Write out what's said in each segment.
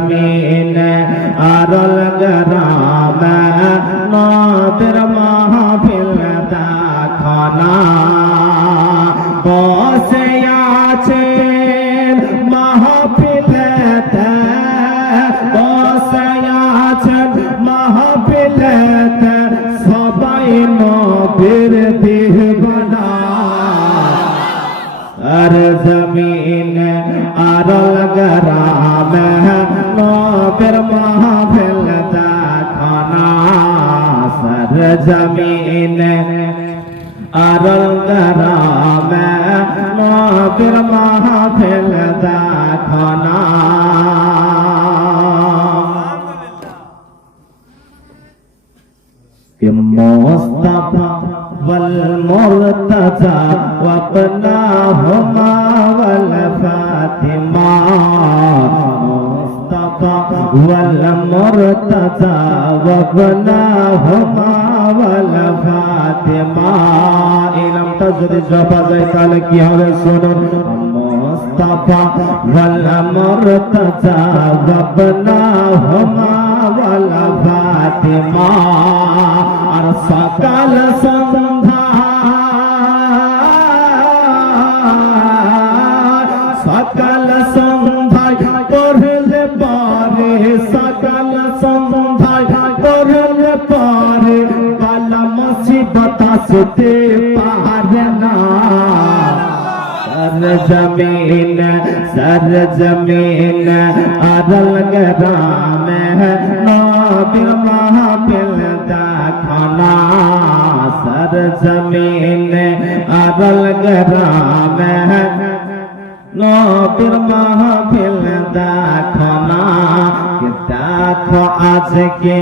জমিন আরল গ্রাম নবীর মাহফিল দেখনা বসে আছেন মাহফিলেতে বসে আছেন মাহফিলেতে সবাই নবীর দিওয়ানা আর জমিন আরল গ্রাম নবীর মাহফিল দেখনা সর জমিন আরল গ্রাম নবীর মাহফিল দেখনা মুস্তাফা والمرتضى وابناهما والفاطمة مصطفى والمرتضى وابناهما والفاطمة إلم تجد جفاء سالك يا رسول مصطفى والمرتضى وابناهما والفاطمة সকাল সন্ধ্যা সকাল সন্ধ্যায় পড়লে পরে সকাল সন্ধ্যায় পড়লে পরে বালা মুসিবত আসতে পারে না সর জমিন আরল গ্রাম নবীর মাহফিল দেখনা সর জমিন আরল গ্রাম নবীর মাহফিল দেখনা দেখো আজকে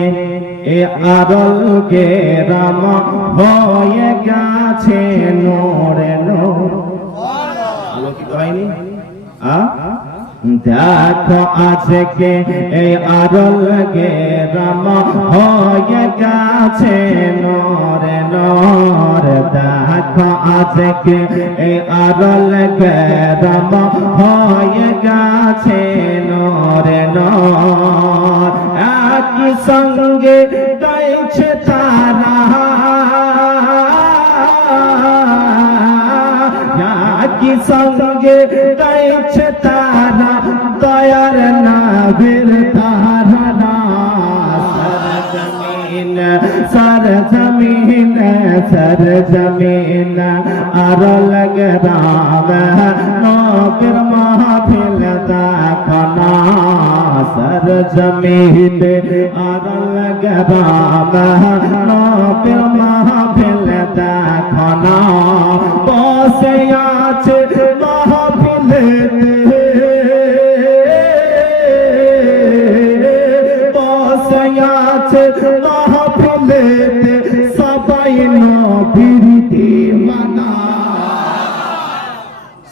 এ আরল গ্রাম হয়ে গেছে নূরে নূর আলোকিত হয়নি দেখো আজকে এই আরল গ্রাম হয়ে গেছে নূরে নূর দেখো আজকে এই আরল গ্রাম হয়ে গেছে নূরে নূর একই সঙ্গে গাইছে তারা একই সঙ্গে গাইছে তারা দয়ার নবীর তারানা সর জমিন সর জমিন আরল গ্রাম নবীর মাহফিল দেখনা সর জমিন আরল গ্রাম নবীর মাহফিল দেখনা বসে আছে মাহফিলেতে বসে আছে মাহফিলেতে সবাই নবীর দিওয়ানা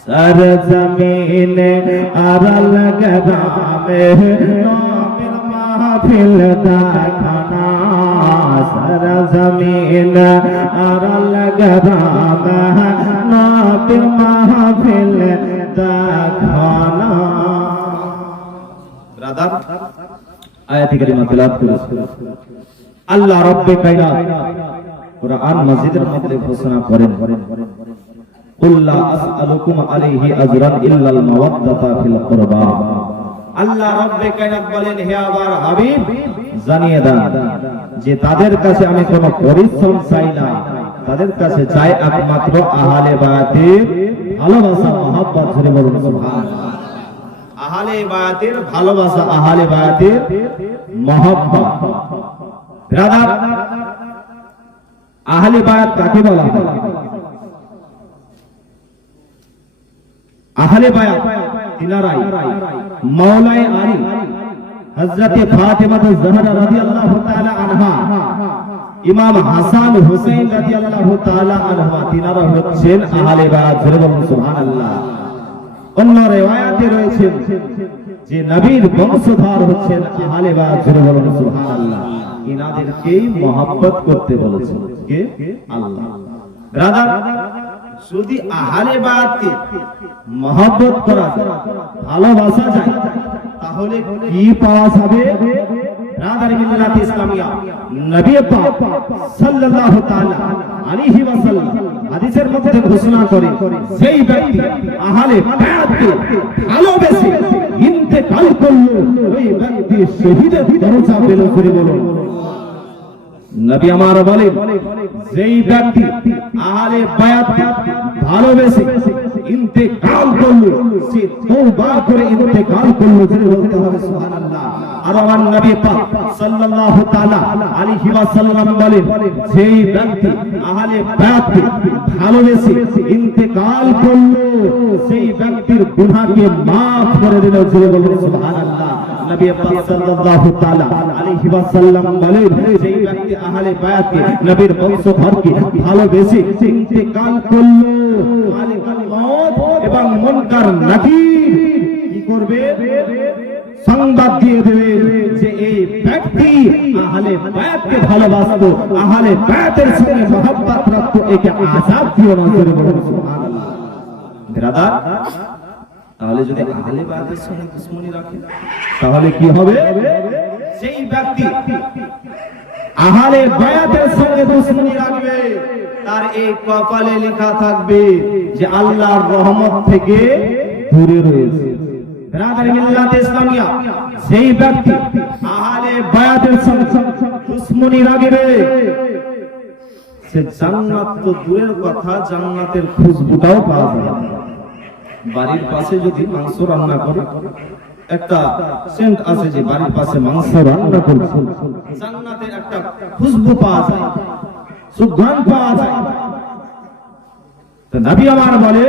সর জমিন আরল গ্রাম নবীর মাহফিল দেখনা সর জমিন আরল গ্রাম নবীর মাহফিল দেখনা ব্রাদার আয়াত কারিমা তেলাওয়াত করুন আল্লাহ রব্বে কায়নাত কুরআন মাজিদের মধ্যে ঘোষণা করেন কুল লা আসআলুকুম আলাইহি আজরান ইল্লাল মাওয়াদ্দাতা ফিল কুরবা আল্লাহ রব্বে কায়নাত বলেন হে আমার হাবিব জানিয়ে দেন যে তাদের কাছে আমি কোনো পরিশ্রম চাই না তাদের কাছে চাই একমাত্র আহলে বায়াতের ভালোবাসা মহব্বত ধরে বলুন সুবহানাল্লাহ আহলে বায়াতের ভালোবাসা আহলে বায়াতের মহব্বত ব্রাদার আহলে বায়াত কাকে বলা হয় আহলে বায়াত তিনারাই মাওলায়ে আলী হযরতে ফাতেমা ज़हरा রাদিয়াল্লাহু তাআলা আনহা ইমাম হাসান হুসাইন রাদিয়াল্লাহু তাআলা আনহা তিনারা হচ্ছেন আহলে বায়াত জোরে বলুন সুবহানাল্লাহ অন্য রিওয়ায়াতে রয়েছে যে নবীর বংশধর হচ্ছেন আহলে বায়াত জোরে বলুন সুবহানাল্লাহ ইনাদেরকেই মহব্বত করতে বলেছেন কে আল্লাহ ব্রাদার যদি আহলে বায়াতকে মহব্বত করা যায় ভালোবাসা যায় তাহলে কি পাওয়া যাবে? রাদার মিল্লাত ইসলামিয়া নবী পাক সাল্লাল্লাহু তাআলা আলাইহি ওয়াসাল্লাম হাদিসের মধ্যে ঘোষণা করে, সেই ব্যক্তি আহলে বায়াতকে ভালোবেসে ইন্তেকাল করলো, ওই ব্যক্তি শহীদের দরজা পেল। করে বলুন নবী আমার বলেন, যেই ব্যক্তি আহলে বায়াত ভালোবেসে ইন্তেকাল করলো, সে তওবা করে ইন্তেকাল করলো। বলতে হবে সুবহানাল্লাহ। আর আমার নবী পাক সাল্লাল্লাহু তাআলা আলাইহি ওয়াসাল্লাম বলেন, যেই ব্যক্তি আহলে বায়াতকে ভালোবেসে ইন্তেকাল করলো, সেই ব্যক্তির গুনাহকে maaf করে দিল। জোরে বলুন সুবহানাল্লাহ। নবী পাক সাল্লাল্লাহু তাআলা আলাইহি ওয়াসাল্লাম বলেন, যেই ব্যক্তি আহলে বায়াতকে, নবীর বংশধরকে ভালোবেসে ইন্তেকাল করলো, মালিকুল মউত এবং মুনকার নাকির কি করবে? সংবাদ দিয়ে দেবে যে এই ব্যক্তি আহলে বায়াতকে ভালোবাসতো, আহলে বায়াতের সঙ্গে মহব্বত রাখতো, একে আযাব দিও না। করে বলুন সুবহানাল্লাহ। ব্রাদার, তাহলে যদি আহলে বায়াতের সঙ্গে দুশমনি রাখে তাহলে কি হবে? সেই ব্যক্তি আহলে বায়াতের সঙ্গে দুশমনি রাখবে, তার এই কপালে লেখা থাকবে যে আল্লাহর রহমত থেকে দূরে রয়েছে। ব্রাদার মিল্লাত ইসলামিয়া, সেই ব্যক্তি আহলে বায়াতের সঙ্গে দুশমনি রাখবে, সে জান্নাত তো দূরের কথা, জান্নাতের খুশবুটাও পাওয়া যাবে। বাড়ির পাশে যদি মাংস রান্না করে, একটা সেন্ট আছে যে বাড়ির পাশে মাংস রান্না করছে, জান্নাতের একটা খুশবু পাওয়া যায়, সুগন্ধ পাওয়া যায়। তো নবী আমার বলে,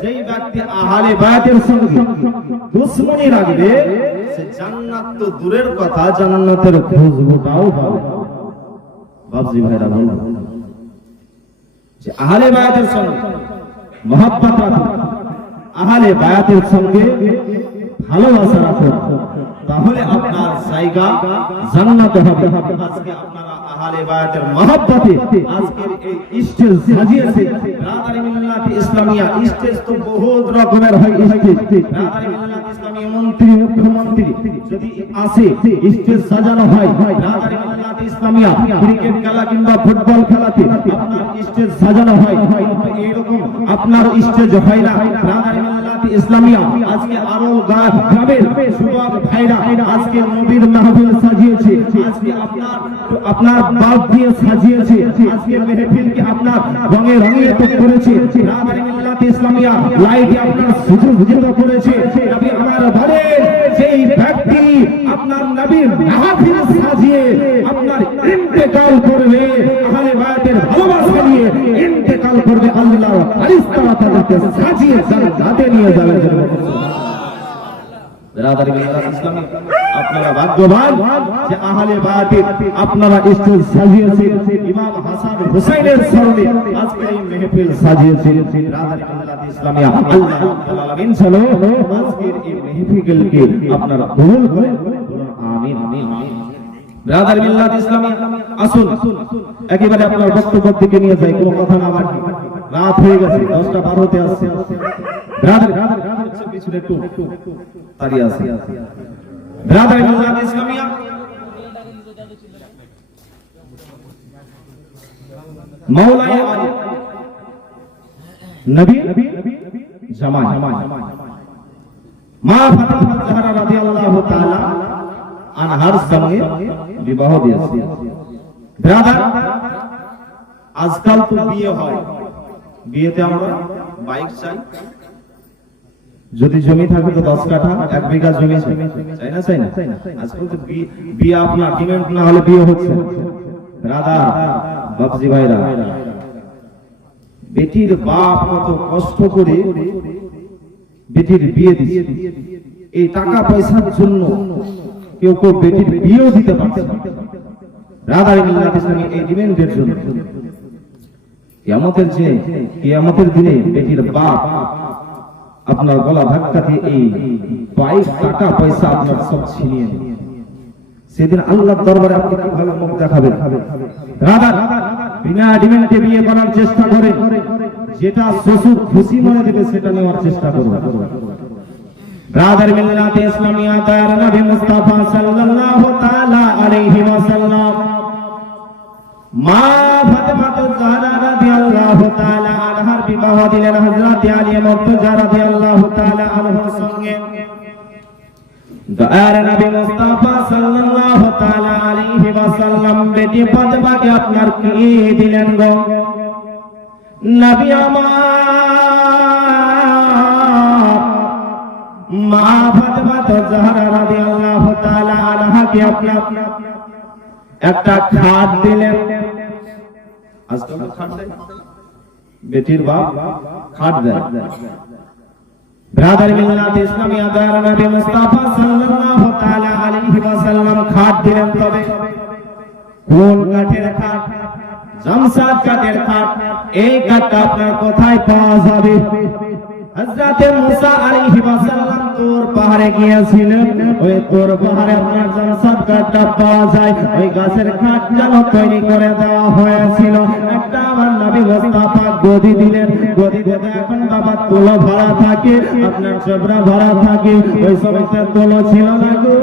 সেই ব্যক্তি আহলে বায়াতের সঙ্গে দুশমনি রাখবে, সে জান্নাত তো দূরের কথা, জান্নাতের খুশবুটাও পাবে। বাবজি ভাইরা বলুন যে আহলে বায়াতের সঙ্গে মহব্বত রাখো, আহলে বায়াতের সঙ্গে ভালোবাসা রাখো, তাহলে আপনার জায়গা জান্নাত হবে। আজকে আপনারা আহলে বায়াতের মহব্বতে আজকের এই স্টেজ সাজিয়েছে। ব্রাদার মিল্লাত ইসলামিয়া স্টেজ তো বহুত রকমের হয়। স্টেজ ব্রাদার মিল্লাত ইসলামিয়া মন্ত্রী, মুখ্যমন্ত্রী যদি আসে, স্টেজ সাজানো হয়। ব্রাদার মিল্লাত ইসলামিয়া ক্রিকেট খেলা কিংবা ফুটবল খেলাতে আপনার স্টেজ সাজানো হয়। এইরকম আপনার স্টেজ হয় না। ব্রাদার মিল্লাত ইসলামিয়া আজকে আরো গ্রামের যুবক ভাইরা আজকে নবীর মাহফিল সাজিয়েছে, আজকে আপনার বাদ দিয়ে সাজিয়েছে, আজকে মেহফিলকে আপনার রঙে রঙিয়ে করেছে। ব্রাদার মিল্লাত ইসলামিয়া লাইট আপনার সুযোগ করেছে। নবী আমার বলে, সেই ব্যক্তি আপনার নবীর মাহফিল সাজিয়ে আপনার ইন্তেকাল করবে, আহলে বায়াতের ভালোবাসা নিয়ে ইন্তেকাল করবে, আল্লাহ ফেরেশতারা তাদেরকে সাজিয়ে জান্নাতে নিয়ে যাবে। ব্রাদার মিল্লাত ইসলামিয়া, আপনারা ভাগ্যবান যে আহলে বায়াতের আপনারা স্টেজ সাজিয়েছেন। ইমাম হাসান হুসাইনের স্মরণে আজকে এই মেহফিল সাজিয়েছেন। ব্রাদার মিল্লাত ইসলামিয়া, আল্লাহ রাব্বুল আলামিন যেন আজকের এই মেহফিলকে আপনারা কবুল করেন। আমিন আমিন। ব্রাদার মিল্লাত ইসলামিয়া, আসুন একেবারে আপনার বক্তব্যের দিকে নিয়ে যাই, কোনো কথা না বাকি। রাত হয়ে গেছে, 10টা 12 হতে আসছে। ব্রাদার পিছনে একটু দাঁড়িয়ে আছে। ব্রাদার মিল্লাত ইসলামিয়া, মাওলানা আলী নবী জামাই মা ফাতিমা জাহরা রাদিয়াল্লাহু তাআলা আনহার সঙ্গে বিবাহ দিয়েছে। ব্রাদার, আজকাল তো বিয়ে হয়, বিয়েতে আমরা বাইক চাই, যদি জমি থাকে তো 10 কাঠা 1 বিঘা জমি চাই না। আজকাল তো বিয়ে আপনার ডিমান্ড না হলে বিয়ে হচ্ছে। ব্রাদার, বাপজি ভাইরা, বেটির বাপ কত কষ্ট করে বেটির বিয়ে দিচ্ছে, এই টাকা পয়সার জন্য কেউ কেউ বেটির বিয়েও দিতে পারছে না। ব্রাদার মিল্লাত ইসলামিয়া এই ডিমান্ডের জন্য কিয়ামতের দিনে বেটির বাপ আপনার গলা ধাক্কা দিয়ে এই বাইক টাকা পয়সা আপনার সব ছিনিয়ে নেবে। সেদিন আল্লাহর দরবারে আপনি কিভাবে মুখ দেখাবেন? ব্রাদার, বিনা ডিমান্ডে বিয়ে করার চেষ্টা করেন, যেটা শ্বশুর খুশি মনে দেবে সেটা নেওয়ার চেষ্টা করুন। ব্রাদার মিল্লাত ইসলামিয়া তার নবী মুস্তাফা সাল্লাল্লাহু তাআলা আলাইহি ওয়াসাল্লাম মা ফাতেমা জাহরা রাদিয়াল্লাহু তাআলা আনহার বিবাহ দিলেন হযরত আলী মুর্তজা রাদিয়াল্লাহু তাআলা আনহুর সঙ্গে। দয়ার নবী মুস্তাফা সাল্লাল্লাহু তাআলা আলাইহি ওয়াসাল্লাম বেটি ফাতেমাকে আপনার কি দিলেন গো? নবী আমার মা ফাতেমা জাহরা রাদিয়াল্লাহু তাআলা আনহাকে আপনার একটা খাট দিলেন। আজকাল খাট দেয়, বেটির বাপ খাট দেয়। ব্রাদার মিল্লাত ইসলামিয়া দার নবী মুস্তাফা সাল্লাল্লাহু তাআলা আলাইহি ওয়াসাল্লাম খাট দিলেন, তবে কোন কাঠের খাট? জামসাদ কাঠের খাট। এই কাঠটা আপনার কোথায় পাওয়া যাবে? হযরত মুসা আলাইহিস সালাম তোর পাহাড়ে গিয়েছিলেন, ওই তোর পাহাড়ে আপনার জামসাদ কাঠটা পাওয়া যায়। ওই গাছের কাঠ যেন তৈরি করে দেওয়া হয়েছিল। একটা আমার নবী মুস্তাফা গদি দিলেন, গদিতে এখন বাবা তুলো ভরা থাকে, আপনার জবরা ভরা থাকে। ওই সময়তে তুলো ছিল না গো,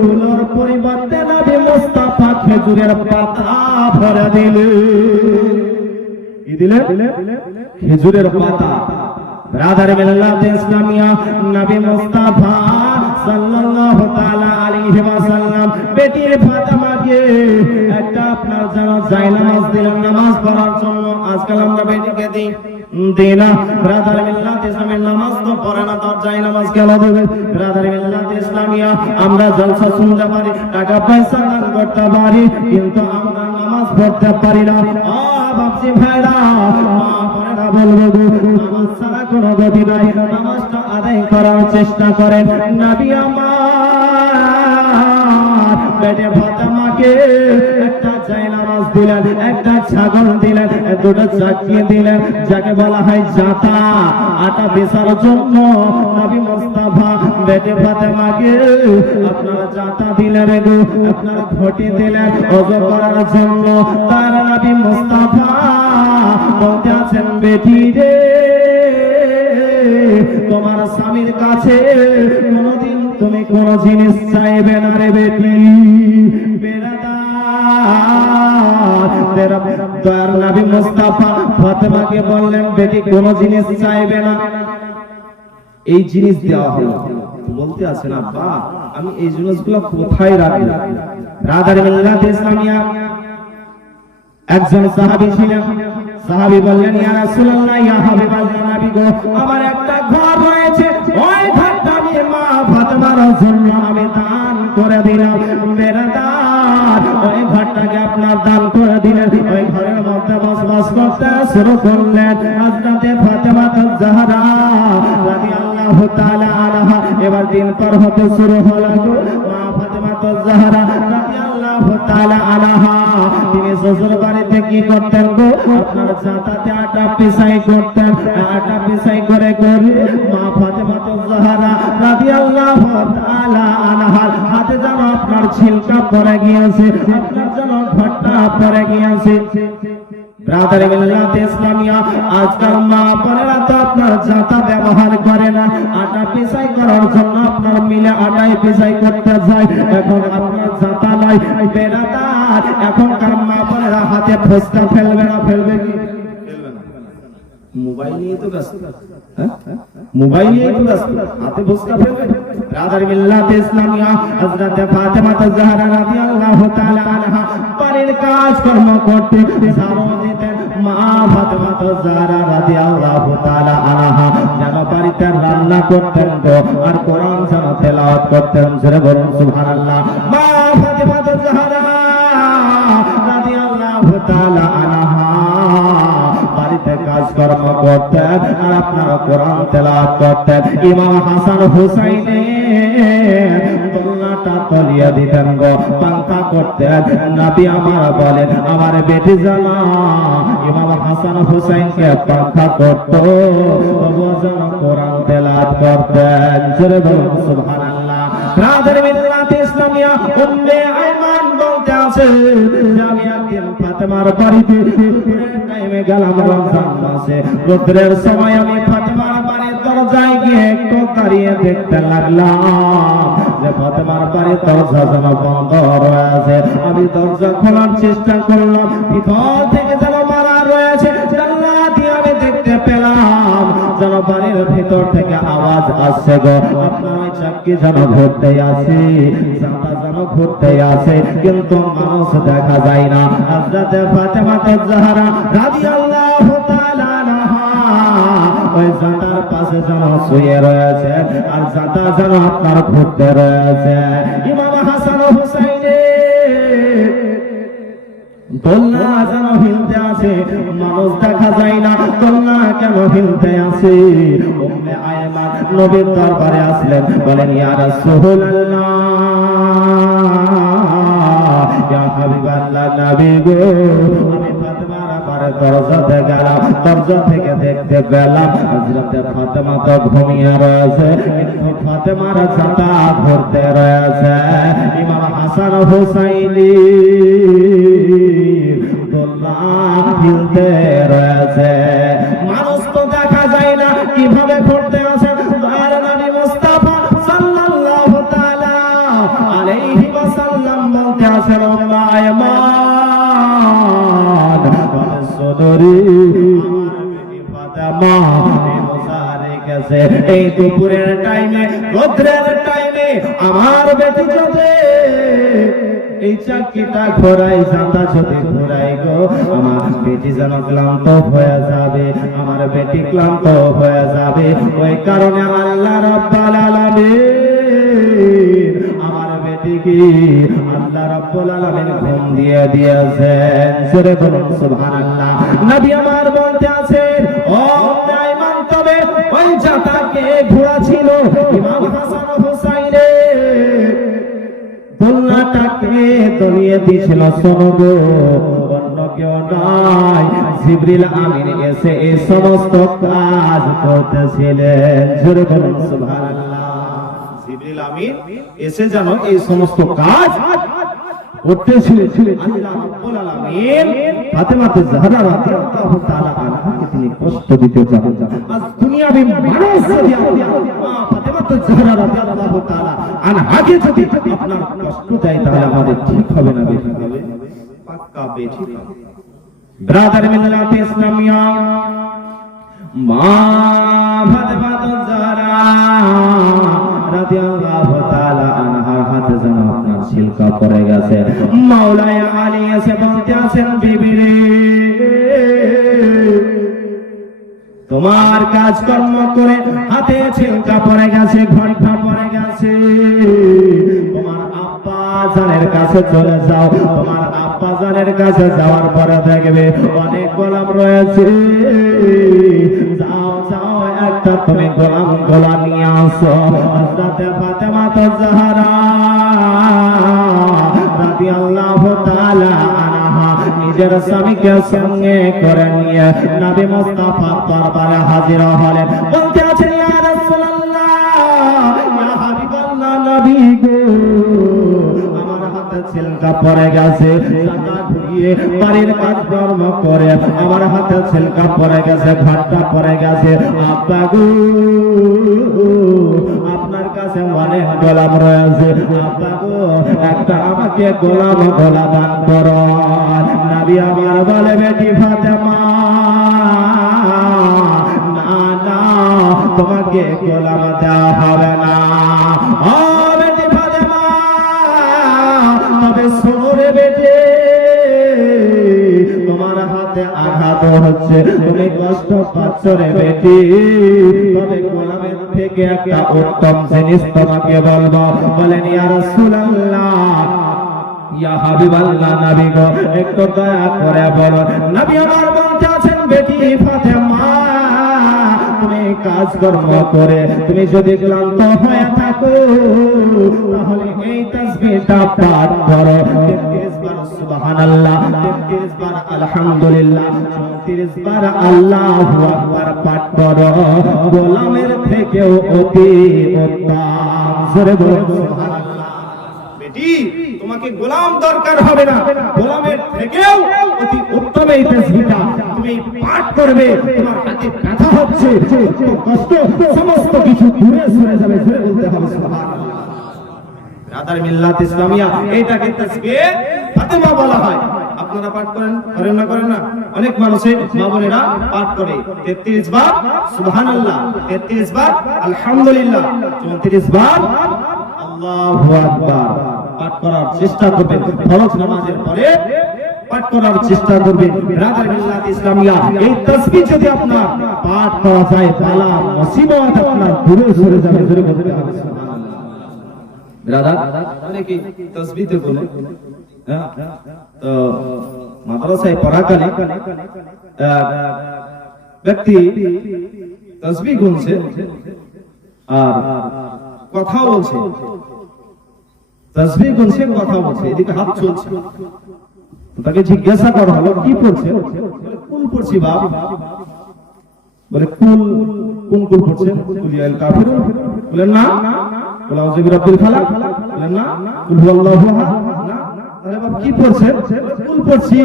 তুলোর পরিবর্তে নবী মুস্তাফা খেজুরের পাতা ভরা দিলেন। কি দিলেন? খেজুরের পাতা। ব্রাদার মিল্লাত ইসলামিয়া নবী মুস্তাফা সাল্লাল্লাহু তাআলা আলাইহি ওয়াসাল্লাম বেটির ফাতেমাকে একটা আপনার যেন জায়নামাজ দিলেন নামাজ পড়ার জন্য। আজকাল আমরা বেটিকে দিই না। ব্রাদার মিল্লাত ইসলামের নামাজ তো পড়ে না, তার জায়নামাজ কেন দেবে? ব্রাদার মিল্লাত ইসলামিয়া আমরা জলসা শুনতে পারি, টাকা পয়সা দান করতে পারি, কিন্তু আমরা নামাজ পড়তে পারি না। বাপজি ভাইরা, মা বলবো নামাজ ছাড়া কোনো গতি নাই। নামাজটা আদায় করার চেষ্টা করেন। নবী আমার বেটে ফাতেমাকে একটা জায়নামাজ দিলেন, একটা ছাগল দিলেন, দুটো চাকি দিলেন, যাকে বলা হয় জাতা, আটা বেচার জন্য। নবী মুস্তাফা বেটে ফাতেমাকে আপনারা জাতা দিলেন, আপনার ঘটি দিলেন ওযু করার জন্য। তার নবী মুস্তাফা বলতে আছেন, বেটি রে, তোমার স্বামীর কাছে কোনদিন তুমি কোন জিনিস চাইবে না রে বেটি। দয়ার নবী মুস্তাফা ফাতেমাকে বললেন, বেটি কোন জিনিস চাইবে না। এই জিনিস দেওয়া হলো। বলতে আছেন, আব্বা আমি এই জিনিসগুলো কোথায় রাখি? ব্রাদার মিল্লাত ইসলামিয়া একজন সাহাবী ছিলেন। সাহাবী বললেন, ইয়া রাসূলুল্লাহ, ইয়া হাবিবাল্লাহ, নবী গো, আমার একটা ঘর রয়েছে, ওই ঘরটা আমি মা ফাতেমার জন্য আমি দান করে দিলাম। বেরাদার, ওই ঘরটাকে আপনার দান করে দিলেন। ওই ঘরের মধ্যে বসবাস করতে শুরু করলেন হযরত ফাতেমা জাহরা রাদিয়াল্লাহু তাআলা আনহা। এবার দিন পার হতে শুরু হলো। মা ফাতেমা জাহরা রাদিয়াল্লাহু তাআলা আনহা তিনি শ্বশুর বাড়িতে কি করতেন গো? আপনার জাতাতে আটা পিসাই করতেন। আটা পিসাই করে মা ফাতেমা জাহরা রাদিয়াল্লাহু তাআলা আনহার হাতে যেন আপনার ছিলকা পড়ে গিয়েছে, আপনার যেন ঘটটা পড়ে গিয়েছে। ব্রাদার মিল্লাত ইসলামিয়া আজকাল মা বোনেরা তো আপনার জাতা ব্যবহার করে না, আটা পিসাই করার জন্য আপনার মিলে আটাই পিসাই করতে যায়। এখন আপনার জাতা নাই। বেরাদার, এখনকার মা বোনেরা হাতে ফুসকা ফেলবে না, ফেলবে কি? মোবাইল নিয়ে তো ব্যস্ত, মোবাইল নিয়ে তো ব্যস্ত, হাতে ফুসকা ফেলবে। ব্রাদার মিল্লাত ইসলামিয়া হযরত ফাতেমা জাহরা রাদিয়াল্লাহু তাআলা আনহা বাড়ির কাজ কর্ম করতে ঝাড়ু দিতেন। মা ফাতেমা জাহরা রাদিয়াল্লাহু তাআলা আনহা যেন বাড়িতে রান্না করতেন গো, আর কোরআন যেন তেলাওয়াত করতেন। জোরে বলুন সুবহানাল্লাহ। মা ফাতেমা জাহরা রাদিয়াল্লাহু তাআলা আনহা বাড়িতে কাজকর্ম করতেন আর আপনারা কোরআন তেলাওয়াত করতেন। ইমাম হাসান হুসাইনের দোলনাটা তলিয়ে দিতেন গো, পাঙ্খা করতেন। নবী আমার বলেন, আমার বেটি জানা ইমাম হাসান হুসাইনকে পাঙ্খা করত, তবু যেন কোরআন তেলাওয়াত করতেন। জোরে বলুন সুবহানাল্লাহ। ব্রাদার মিল্লাত ইসলামিয়া উম্মে আইমান বলতে আছে, আমি একদিন ফাতেমার বাড়িতে টাইমে গেলাম রমজান মাসে, রোদ্রের সময় আমি ফাতেমার বাড়ির দরজায় গিয়ে একটু দাঁড়িয়ে দেখতে লাগলাম যে ফাতেমার বাড়ির দরজা যেন বন্ধ রয়েছে। আমি দরজা খোলার চেষ্টা করলাম, ভিতর থেকে যেন মারা রয়েছে। জানলা দিয়ে আমি দেখতে পেলাম যেন বাড়ির ভিতর থেকে আওয়াজ আসছে গো, আপনার ওই চাকরি যেন ঘুরতে আসে, জানলা যেন ঘুরতে আসে, কিন্তু মানুষ দেখা যায় না। হযরত ফাতেমা জাহরা রাদিয়াল্লাহু তাআলা আনহা ওই জানলার পাশে যেন শুয়ে রয়েছে, আর জানলা যেন আপনার ঘুরতে রয়েছে। ইমাম হাসান ও হুসাইনের দোলনা যেন হিলতে আছে, মানুষ দেখা যায় না, দোলনা কেন হিলতে আছে? উম্মে আয়মান নবীর দরবারে আসলেন, বলেন ইয়া রাসূলুল্লাহ, ইয়া হাবিবাল্লাহ, নবী গো, আমি ফাতেমার বাড়ির দরজাতে গেলাম, দরজা থেকে দেখতে পেলাম হযরত ফাতেমা তো ঘুমিয়ে রয়েছে, কিন্তু ফাতেমার ছাতা ঘুরতে রয়েছে। ইমাম হাসান হুসাইনি দোলনা হিলতে রয়েছে, মানুষ তো দেখা যায় না, কিভাবে ঘুরতে আছে? দয়ার নবী মুস্তাফা সাল্লাল্লাহু তাআলা আলাইহি ওয়াসাল্লাম বলতে আছেন, উম্মে আয়মান সদরি আমার বেটি ফাতেমা রোজারে গেছে, এই দুপুরের টাইমে, রোদ্রের টাইমে আমার বেটি যদি এই চাকরিটা ঘোরাই, জানলা যদি ঘোরাই গো, আমার বেটি যেন ক্লান্ত হয়ে যাবে, আমার বেটি ক্লান্ত হয়ে যাবে। ওই কারণে আল্লাহ রাব্বুল আলামিন আমার বেটিকে আল্লাহ রাব্বুল আলামিন ঘুম দিয়ে দিয়েছেন। সূরা বলুন সুবহানাল্লাহ। নবী আমার বলতে আছেন, ও আয়মান, তবে ওই জাতাকে ঘোরা ছিল ইমাম হাসান ও হুসাইনের দোলনাটাকে দলিয়ে দিয়েছিল, শোনো গো, অন্য কেউ নাই, জিবরিল আমিন এসে এই সমস্ত কাজ করতেছিলেন। জোরে বলুন সুবহানাল্লাহ। জিবরিল আমিন এসে যেন এই সমস্ত কাজ করতেছিলেন। আল্লাহ রাব্বুল আলামিন ফাতেমা জাহরা রাদিয়াল্লাহু তাআলা আনহাকে তিনি কষ্ট দিতে চান। আজ দুনিয়াবি মানুষ যদি ফাতেমা জাহরা রাদিয়াল্লাহু তাআলা আনহাকে যদি আপনার কষ্ট দেয়, তাহলে আমাদের ঠিক হবে না? বেঠিক হবে, পাক্কা বেঠিক হবে। ব্রাদার মিল্লাত ইসলামিয়া, মা ফাতেমা জাহরা রাদিয়াল্লাহু তাআলা আনহার হাতে যেন আপনার ছিলকা পড়ে গেছে। মাওলানা আলী এসে বলতে আছেন, বিবি রে, তোমার কাজকর্ম করে হাতে ছিলকা পড়ে গেছে, ঘন্টা পড়ে গেছে, তোমার আব্বা জানের কাছে চলে যাও। তোমার আব্বা জানের কাছে যাওয়ার পরে দেখবে অনেক গোলাম রয়েছে, যাও যাও, একটা তুমি গোলাম নিয়ে আসো। হযরত ফাতেমা জাহরা রাদিয়াল্লাহু তাআলা আনহা নিজের স্বামীকে সঙ্গে করে নিয়ে নবী মুস্তাফা দরবারে হাজির হলেন। বলতে আছেন, ইয়া রাসূলুল্লাহ, ইয়া হাবিবাল্লাহ, নবী গো, আমার হাতে ছিলকা পড়ে গেছে, জামা ধুইয়ে বাড়ির কাজকর্ম করে আমার হাতে ছিলকা পড়ে গেছে, ঘন্টা পড়ে গেছে। আব্বা গো, আপনার কাছে অনেক গোলাম রয়েছে, আব্বা গো, একটা আমাকে গোলাম দান করো। নবী আমার বলে, বেটি ফাতেমা, না না, তোমাকে গোলাম দেওয়া হবে না। ও বেটি ফাতেমা, তবে শোনো রে বেটি, তোমার হাতে আঘাত হচ্ছে, তুমি কষ্ট পাচ্ছ রে বেটি, তবে গোলামের থেকে একটা উত্তম জিনিস তোমাকে বলবো। বলেন, ইয়া রাসূলুল্লাহ, ইয়া হাবিবাল্লাহ, নবী গো, একটু দয়া করে বলো। নবী আমার বলতে আছেন, বেটি ফাতেমা, তুমি কাজকর্ম করে তুমি যদি ক্লান্ত হয়ে থাকো, তাহলে এই তাসবিহটা পাঠ করো, 33 বার সুবহানাল্লাহ, 33 বার আলহামদুলিল্লাহ, 34 বার আল্লাহু আকবার পাঠ করো। গোলামের থেকেও অতি উত্তম। জোরে বলুন সুবহানাল্লাহ। বেটি তোমাকে গোলাম দরকার হবে না, গোলামের থেকেও অতি উত্তম এই তাসবিহটা তুমি পাঠ করবে, তোমার হাতে ব্যথা হচ্ছে, কষ্ট সমস্ত কিছু দূরে সরে যাবে। সরে বলতে হবে সুবহানাল্লাহ। রাদার মিল্লাত ইসলামিয়া এইটাকে তাসবিহ ফাতেমা বলা হয়। আপনারা পাঠ করেন না করেন না? অনেক মানুষের মা বোনেরা পাঠ করে 33 বার সুবহানাল্লাহ, 33 বার আলহামদুলিল্লাহ, 34 বার আল্লাহু আকবার। পাঠ করার চেষ্টা করবেন, ফরজ নামাজের পরে পাঠ করার চেষ্টা করবেন। রাদার মিল্লাত ইসলামিয়া এই তাসবিহ যদি আপনার পাঠ করা যায়, বালা মুসিবত আপনার দূরে সরে যাবে। দূরে বলতে হবে সুবহানাল্লাহ। ব্রাদার অনেকে তাসবিহ তো বলে, তো মাদ্রাসায় পড়াকালে ব্যক্তি তাসবিহ গুনছে আর কথা বলছে, তাসবিহ গুনছে কথা বলছে, এদিকে হাত চলছে। তাকে জিজ্ঞাসা করা হলো কি পড়ছে? কুল পড়ছি বাপ। বলে কুল কোন কুল পড়ছেন? কুলিয়াল কাফিরুন। বলেন না। কুল আউযু বিরাব্বিল ফালাক। বলেন না। কুল হুয়াল্লাহু আহাদ। না। আরে বাপ কি পড়ছেন? কুল পড়ছি।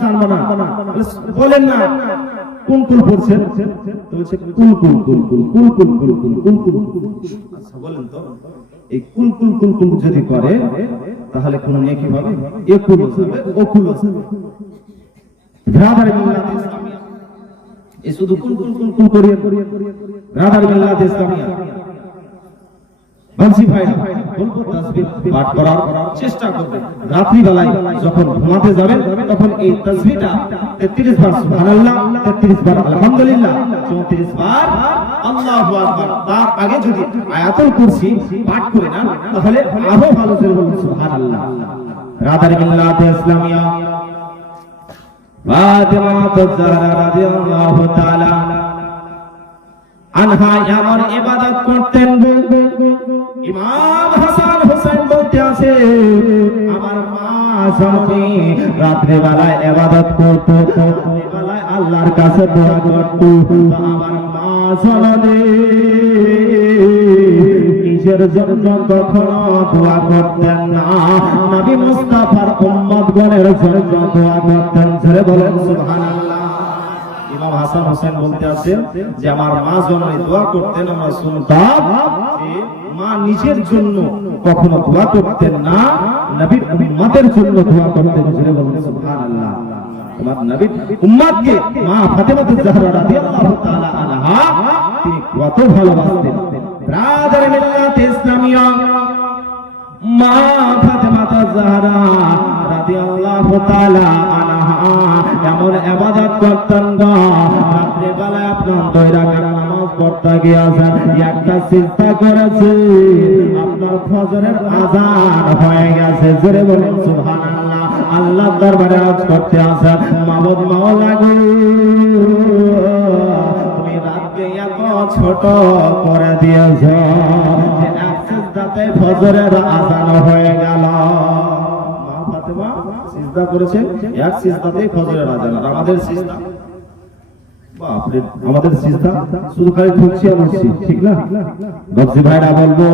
জানবো না। বলেন না কোন কুল পড়ছেন? তো বলছে কুল কুল কুল কুল কুল কুল কুল কুল কুল কুল। আচ্ছা বলেন তো এই কুল কুল কুল কুল যদি করে তাহলে কোন নেকি হবে? একুল হবে, ওকুল হবে। ব্রাদার মিল্লাত ইসলামিয়া এই শুধু কুল কুল কুল কুল করিয়ে ব্রাদার মিল্লাত ইসলামিয়া বানসি ভাই বলবো তাসবিহ পাঠ করার চেষ্টা করবেন। রাত্রি বেলায় যখন ঘুমাতে যাবেন তখন এই তাসবিহটা 33 বার সুবহানাল্লাহ, 33 বার আলহামদুলিল্লাহ, 34 বার আল্লাহু আকবার। তার আগে যদি আয়াতুল কুরসি পাঠ করে না তাহলে আরো ভালো করে বলুন সুবহানাল্লাহ। রাদার মিল্লাত ইসলামিয়া ফাতেমা তাজরা রাদিয়াল্লাহু তাআলা আনহা এমন ইবাদত করতেন। ইমাম হাসান হোসেন বলতে আছে আমার মা জানবি রাত্রে বেলায় ইবাদত করতো, রাত্রে বেলায় আল্লাহর কাছে দোয়া করতো। আমার মা জানে নিজের জন্য কখনো দোয়া করতেন না, নবী মুস্তাফার উম্মতগণের জন্য দোয়া করতেন। জোরে বলেন সুবহানাল্লাহ। ইমাম হাসান হোসেন বলতে আছেন যে আমার মা জননী দোয়া করতেন, আমরা শুনতাম যে মা নিজের জন্য কখনো দোয়া করতেন না, নবীর উম্মতের জন্য দোয়া করতেন। জোরে বলুন সুবহানাল্লাহ। আমার নবীর উম্মতকে মা ফাতেমা জাহরা রাদিয়াল্লাহু তাআলা আনহা তিনি কত ভালোবাসতেন। ব্রাদার মিল্লাত ইসলামিয়া মা ফাতেমা জাহরা রাদিয়াল্লাহু তাআলা আনহা এমন ইবাদত করতেন গো, রাত্রে বেলায় আপনার 2 রাকাত নামাজ পড়তে গিয়েছেন, একটা সিজদা করেছে, আপনার ফজরের আযান হয়ে গেছে। জোরে বলুন সুবহানাল্লাহ। আল্লাহর দরবারে আরজ করতে আছেন মাবুদ মাওলা গো তুমি রাতকে এত ছোট করে দিয়েছো যে এক সিজদাতে ফজরের আযান হয়ে গেল। মা ফাতেমা সিজদা করেছে, এক সিজদাতেই ফজরের আযান। আর আমাদের সিজদা বাপরে, আমাদের সিজদা শুধু খালি ঠুকছি আর উঠছি, ঠিক না? নবজি ভাইরা বলবো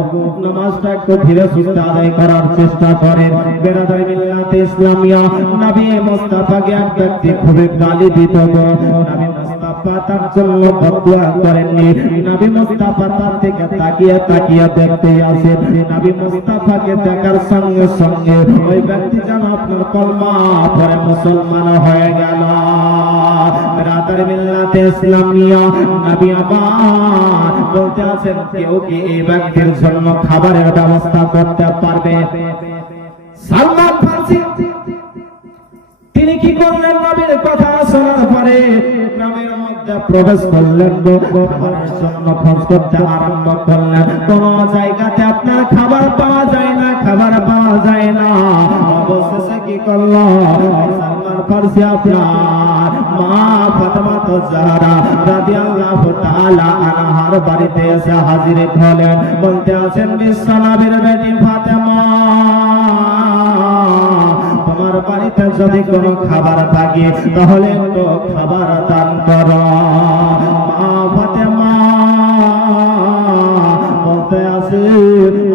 নামাজটা একটু ধীরে সুস্থে আদায় করার চেষ্টা করেন। বেরাদার মিল্লাত ইসলামিয়া নবী মুস্তাফাকে এক ব্যক্তি খুবই গালি দিত গো। নবী মুস্তাফা তার জন্য বদদুয়া করেননি, নবী মুস্তাফা তার দিকে তাকিয়ে তাকিয়ে দেখতে আসেন। নবী মুস্তাফাকে দেখার সঙ্গে সঙ্গে ওই ব্যক্তি যেন আপনার কলমা পড়ে মুসলমান হয়ে গেল। বেরাদার মিল্লাত ইসলামিয়া নবী আমার বলতে আছেন কেউ কি এই ব্যক্তির জন্য খাবারের ব্যবস্থা করতে পারবে? সালমান ফারসি তিনি কি করলেন? নবীর কথা শোনার পরে গ্রামের মধ্যে প্রবেশ করলেন, খাবারের জন্য খোঁজ করতে আরম্ভ করলেন। কোন জায়গাতে আপনার খাবার পাওয়া যায় না, খাবার পাওয়া যায় না। অবশেষে কি করল সালমান ফারসি? আপনার মা ফাতেমা জাহরা রাদিয়াল্লাহু তাআলা আনহার বাড়িতে এসে হাজির হলেন। বলতে আছেন বিশ্বনবীর বেটি ফাতেমা তোমার বাড়িতে যদি কোনো খাবার থাকে তাহলে একটু খাবার দান করো। মা ফাতেমা বলতে আছে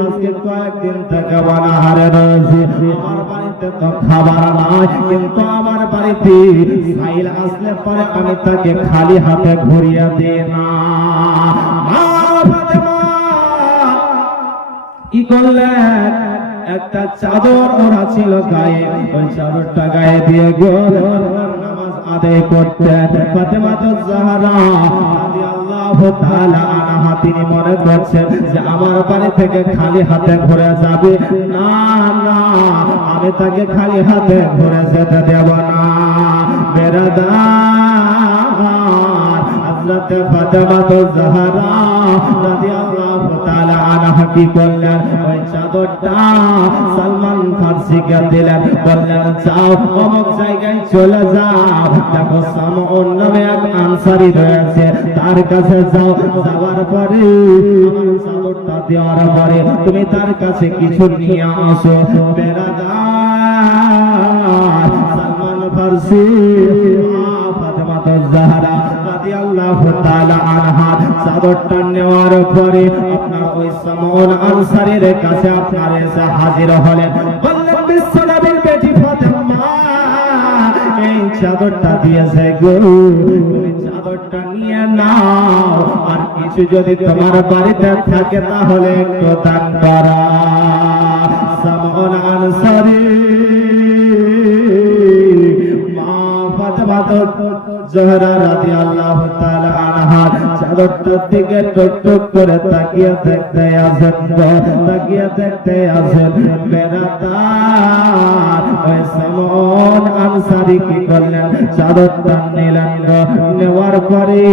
আজকে কয়েকদিন থেকে অনাহারে রয়েছে, আমার বাড়িতে তো খাবার নাই, কিন্তু আমার বাড়িতে সাইল আসলে পরে আমি তাকে খালি হাতে ঘুরিয়ে দিই না। মা ফাতেমা কি করলেন, একটা চাদর ওরা ছিল গায়ে, ওই চাদরটা গায়ে দিয়ে নামাজ আদায় করতেন। ফাতেমা জাহরা রাদিয়াল্লাহু তাআলা আনহা তিনি মনে করছেন যে আমার বাড়ি থেকে খালি হাতে ঘুরে যাবে না, না আমি তাকে খালি হাতে ঘুরে যেতে দেব না। বেরাদার হযরত ফাতেমা জাহরা রাদিয়াল্লাহু তাআলা আনহা কি করলেন, ওই চাদরটা সালমান ফারসিকে দিলেন, বললেন যাও অমুক জায়গায় চলে যাও, দেখো সামউন নামে এক আনসারী রয়েছে, তার কাছে যাও, যাওয়ার পরে আমার চাদরটা দেওয়ার পরে তুমি তার কাছে কিছু নিয়ে আসো। বেরাদার সালমান ফারসি ফাতেমা জাহরা রাদিয়াল্লাহু তাআলা আনহা চাদরটা নেওয়ার পরে আপনার ওই সামউন আনসারীর কাছে আপনার এসে হাজির হলেন, বললেন বিশ্বনবীর বেটি ফাতেমা এই চাদরটা দিয়েছে গো, তুমি চাদরটা নিয়ে নাও, আর কিছু যদি তোমার বাড়িতে থাকে তাহলে একটু দান করা। সামউন আনসারী মা ফাতেমা জাহরা রাদিয়াল্লাহু তাআলা আনহা চাদরটার দিকে টক টক করে তাকিয়ে দেখতে আছেন, তাকিয়ে দেখতে আছেন। বেরাদার ওই সামউন আনসারী কি করলেন, চাদরটা নিলেন, নেওয়ার পরে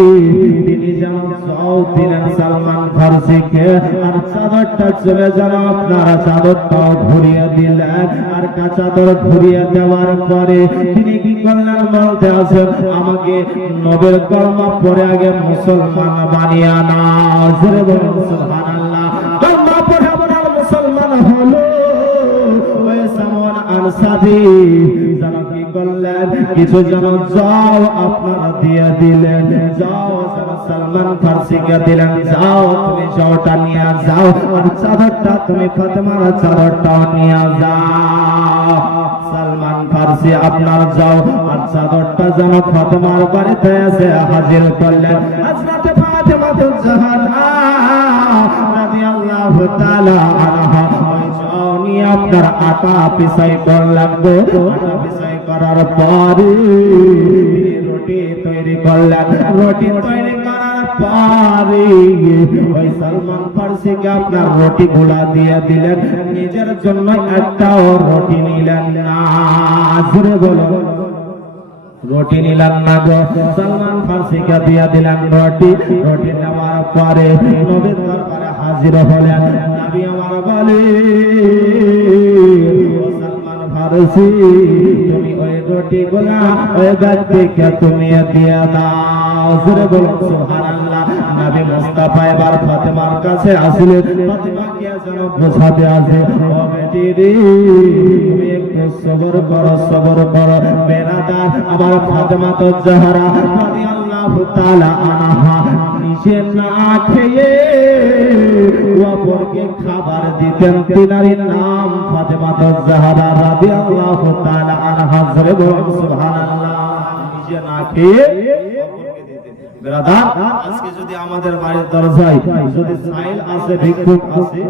তিনি যেন সও দিলেন সালমান ফারসিকে, আর চাদরটা চলে যেন আপনারা চাদরটাও ঘুরিয়ে দিলেন, আর চাদর ঘুরিয়ে দেওয়ার পরে তিনি কি করলেন বলতে আছেন, আমাকে নবীর কলমা পড়ে আগে মুসলমান বানিয়ে নাও। জোরে বলুন সুবহানাল্লাহ। কলমা পড়ে আপনার মুসলমান হলো। ওই সামউন আনসারী যেন কি করলেন, কিছু যেন যাও আপনারা দিয়ে দিলেন, যাও সালমান ফারসিকে দিলেন, যাও তুমি যাওটা নিয়ে যাও, আর চাদরটা তুমি ফাতেমার চাদরটাও নিয়ে যাও। সালমান ফারসি আপনার যাও, আর চাদরটা যেন ফাতেমার বাড়িতে এসে হাজির করলেন। হযরত ফাতেমা জাহরা রাদিয়াল্লাহু তাআলা আনহা ওই যাও নিয়ে আপনার আটা পিছাই করলেন গো, আটা পিছাই করার পরে রুটি তৈরি করলেন, রুটি তৈরি করার পরে ওই সালমান ফারসিকে আপনার রুটি গুলা দিয়ে দিলেন, নিজের জন্য একটাও রুটি নিলেন না। জোরে বলো, রুটি নিলেন না গো, সালমান ফারসিকে দিয়ে দিলেন রুটি। রুটি নেওয়ার পরে নবীর দরবারে হাজির হলেন। নবী আমার বলে, সালমান ফারসি তুমি ওই রুটি গুলা ওই ব্যক্তিকে তুমি দিয়ে দাও। জোরে বলুন সুবহানাল্লাহ। নবী মুস্তাফা এবার ফাতেমার কাছে আসলেন, ফাতেমাকে যেন বোঝাতে আছে, ও বেটি রে তুমি একটু সবর করো, সবর করো। বেরাদার আমার ফাতেমা জাহরা রাদিয়াল্লাহু তাআলা আনহা নিজে না খেয়ে অপরকে খাবার দিতেন, তিনার নাম ফাতেমা জাহরা রাদিয়াল্লাহু তাআলা আনহা। জোরে বলুন সুবহানাল্লাহ। নিজে না খেয়ে বেরাদার আজকে যদি আমাদের বাড়ির দরজায় যদি সাইল আছে, ভিক্ষুক আছে,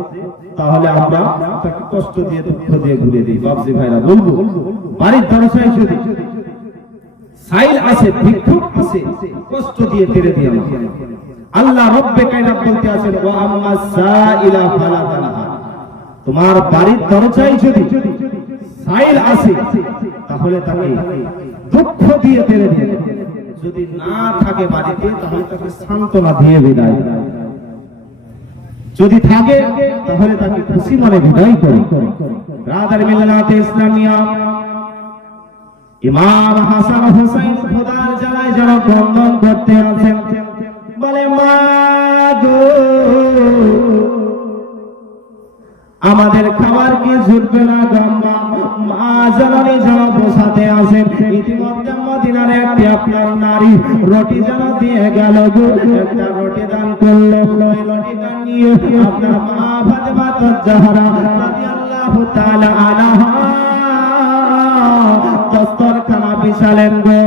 তাহলে আমরা তাকে কষ্ট দিয়ে দুঃখ দিয়ে ঘুরে দিই। বাপজি ভাইরা বলবো, বাড়ির দরজায় যদি সাইল আছে, ভিক্ষুক আছে, কষ্ট দিয়ে তেড়ে দিয়ে আল্লাহ রব্বে কায়নাত বলতে আছেন, ওয়া আম্মা সাইলা ফালা তানহার। তোমার বাড়ির দরজায় যদি সাইল আছে তাহলে তাকে দুঃখ দিয়ে তেড়ে দিয়ে, যদি না থাকে বাড়িতে তাহলে তাকে সান্ত্বনা দিয়ে বিদায়, যদি থাকে তাহলে তাকে খুশি মনে বিদায় করে। রাদার মিল্লাতে ইসলামিয়া ইমাম হাসান হোসেন খোদার জ্বালায় যেন বন্ধন করতে আছেন, বলে মা গো আমাদের খাবার কি জুটবে না গম্মা। মা জানানি যেন বসাতে আসেন, ইতিমধ্যে মদিনার একটি আপনার নারী রুটি যেন দিয়ে গেল গো, একটা রুটি দান করলো। ওই রুটিটা নিয়ে আপনার মা ফাতেমা জাহরা রাদিয়াল্লাহু রাদিয়াল্লাহু তাআলা আনহা দস্তরখানা বিছালেন গো।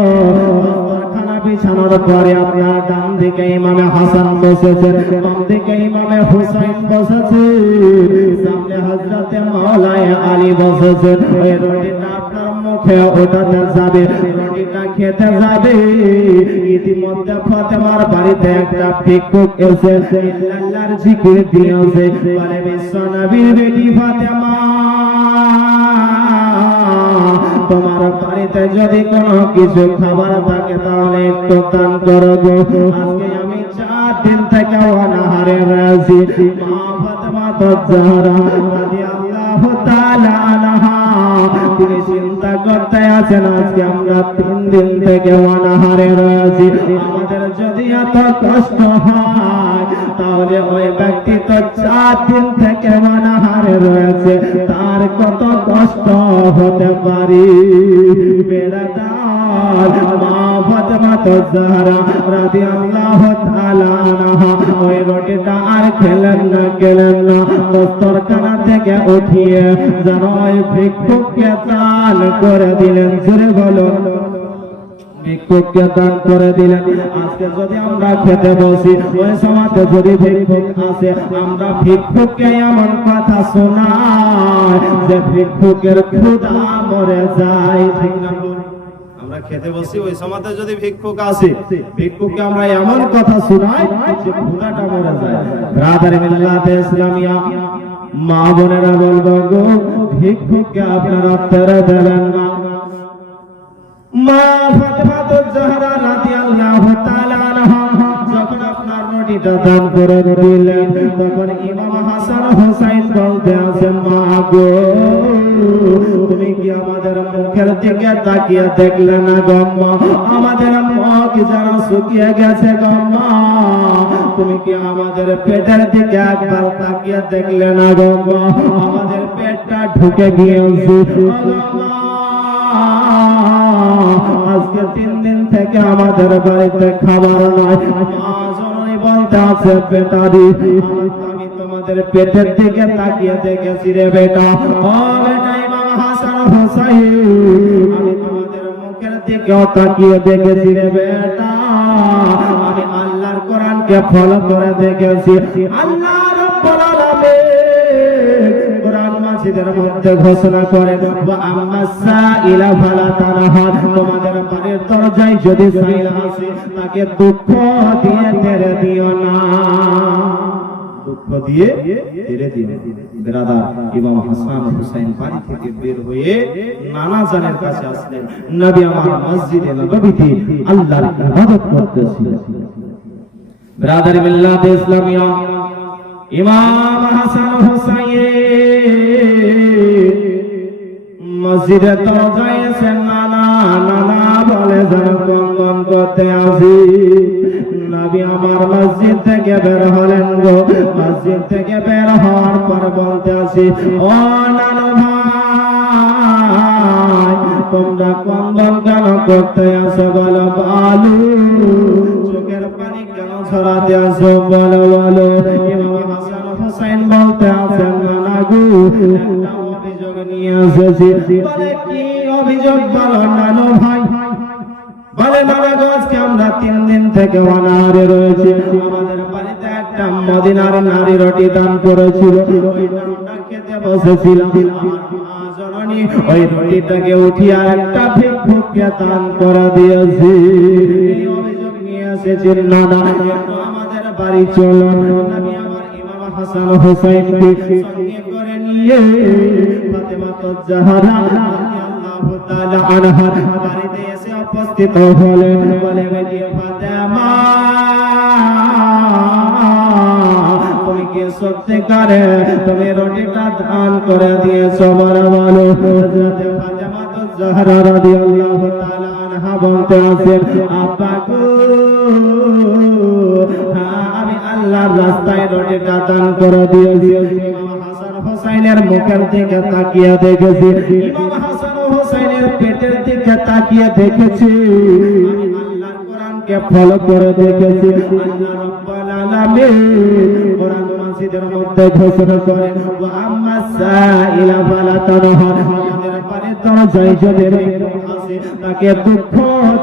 দস্তরখানা বিছানোর পরে আপনার ডান দিকে ইমামে হাসান বসেছেন, বাম দিকে ইমামে হুসাইন বসেছেন, সামনে হযরতে মাওলানা আলী বসেছেন। ওই রুটিটা আপনার মুখে ওঠাতে যাবে, রুটিটা খেতে যাবে। ইতিমধ্যে ফাতেমার বাড়িতে একটা ভিক্ষুক এসে আল্লাহর জিকির দিয়েছে, বলে বিশ্ব নবীর বেটি ফাতেমা, তোমার বাড়িতে যদি কোনো কিছু খাবার থাকে তাহলে একটু দান করো গো। আজকে আমি 4 দিন থেকে অনাহারে রয়েছি। মা ফাতেমা তাজহারা রাদিয়াল্লাহু তাআলা আনহা তিনি চিন্তা করতে আছেন, আজকে আমরা 3 দিন থেকে অনাহারে রয়েছি, আমাদের যদি এত কষ্ট হয় তাহলে ওই ব্যক্তি তো 4 দিন থেকে অনাহারে রয়েছে, তার কত কষ্ট হতে পারে। বেড়াদার মা ফাতেমা তাজহারা রাদিয়াল্লাহু তাআলা আনহা ওই রুটিটা আর খেলেন না দস্তরখানা থেকে উঠিয়ে যেন ওই ভিক্ষুককে দান করে দিলেন। জোরে বলো, ভিক্ষুককে দান করে দিলেন। আজকে যদি আমরা খেতে বসি, ওই সমাজে যদি ভিক্ষুক আসে, আমরা ভিক্ষুককে এমন কথা শোনাই যে ভিক্ষুকের ক্ষুধা মরে যায়, ঠিক না? আমরা খেতে বসি, ওই সমাজে যদি ভিক্ষুক আসে, ভিক্ষুককে আমরা এমন কথা শোনাই যে ক্ষুধাটা মরে যায়। ব্রাদার মিল্লাতে ইসলামিয়া মা বোনেরা বলবো গো, ভিক্ষুককে আপনারা ফেরত দেবেন না। মা ফাতেমা তাজহারা রাদিয়াল্লাহু তাআলা আনহা যখন আপনার রুটিটা দান করে দিলেন, তখন ইমাম হাসান হুসাইন বলতে আছেন, মা গো, তুমি কি আমাদের মুখের দিকে তাকিয়ে দেখলে না গো মা? আমাদের মুখ যেন শুকিয়ে গেছে গো মা। তুমি কি আমাদের পেটের দিকে একবার তাকিয়ে দেখলে না গো মা? আমাদের পেটটা ঢুকে গিয়েছে মা। আজকে 3 দিন থেকে আমাদের বাড়িতে খাবার নাই। মা জননী বলতে আছে, বেটা দি, আমি তোমাদের পেটের দিকে তাকিয়ে দেখেছি রে বেটা। ও বেটা ইমাম হাসান হুসাইন, আমি তোমাদের মুখের দিকেও তাকিয়ে দেখেছি রে বেটা। আমি আল্লাহর কোরআনকে ফলো করে দেখেছি। আল্লাহ রাব্বুল আলামিন কোরআন মাজিদের মধ্যে ঘোষণা করেন, ওয়া আম্মাসা ইলা ফালা তানহার, তোমাদের বাড়ির দরজায় যদি সাইল আসে তাকে দুঃখ দিয়ে তেরে দিও না, দুঃখ দিয়ে তেরে দিও। ব্রাদার ইমাম হাসান হুসাইন বাড়ি থেকে বের হয়ে নানা জানের কাছে আসলেন। নবী আমার মসজিদে নববীতে আল্লাহর ইবাদত করতেছিলেন। ব্রাদার মিল্লাতে ইসলামিয়া ইমাম হাসান হুসাইন মসজিদে দরজায় এসে নানা নানা বলে যেন কঙ্গন করতে আসি। নবী আমার মসজিদ থেকে বের হলেন গো। মসজিদ থেকে বের হওয়ার পর বলতে আসি, ও নানু ভাই, তোমরা কঙ্গন কেন করতে আসো বলো? বলো, চোখের পানি কেন ছড়াতে আসো বলো বলো। ইমাম হাসান হুসাইন বলতে আছেন, নানা গো, একটা অভিযোগ নিয়ে এসেছি। বলে কি অভিযোগ বলো নানু ভাই? বলে নানা গো, আজকে আমরা 3 দিন থেকে অনাহারে রয়েছি। আমাদের বাড়িতে একটা মদিনার নারী রুটি দান করেছিল, ওইটা আমরা খেতে বসেছিলাম। আমার মা জননী ওই রুটিটাকে উঠিয়ে একটা ভিক্ষুককে দান করে দিয়েছি। এই অভিযোগ নিয়ে এসেছেন নানা, একটু আমাদের বাড়ি চলুন। নবী আমার ইমাম হাসান হুসাইনকে সঙ্গে করে নিয়ে ফাতেমা তাজহারা রাদিয়াল্লাহু তাআলা আনহা বাড়িতে এসে উপস্থিত হলেন। বলে বেটি ফাতেমা, তুমি কি সত্যিকারে তুমি রুটিটা দান করে দিয়েছো? বলো বলো। হযরত ফাতেমা তাজহারা রাদিয়াল্লাহু তাআলা আনহা বলতে আছেন, আব্বা গো, আমি আল্লাহর রাস্তায় রুটিটা দান করে দিয়েছি। ইমাম হাসান হুসাইনের মুখের দিকে তাকিয়ে দেখেছি, ইমাম হাসান হুসাইনের পেটের দিকে তাকিয়ে দেখেছি, আমি আল্লাহর কোরআনকে ফলো করে দেখেছি। আল্লাহ রাব্বুল আলামিন কোরআন মসজিদের মধ্যে ঘোষণা করেন ওয়া আম্মা সাইলা ফালা তানহার, আমাদের পারে দরজায় যদি আসে তাকে দুঃখ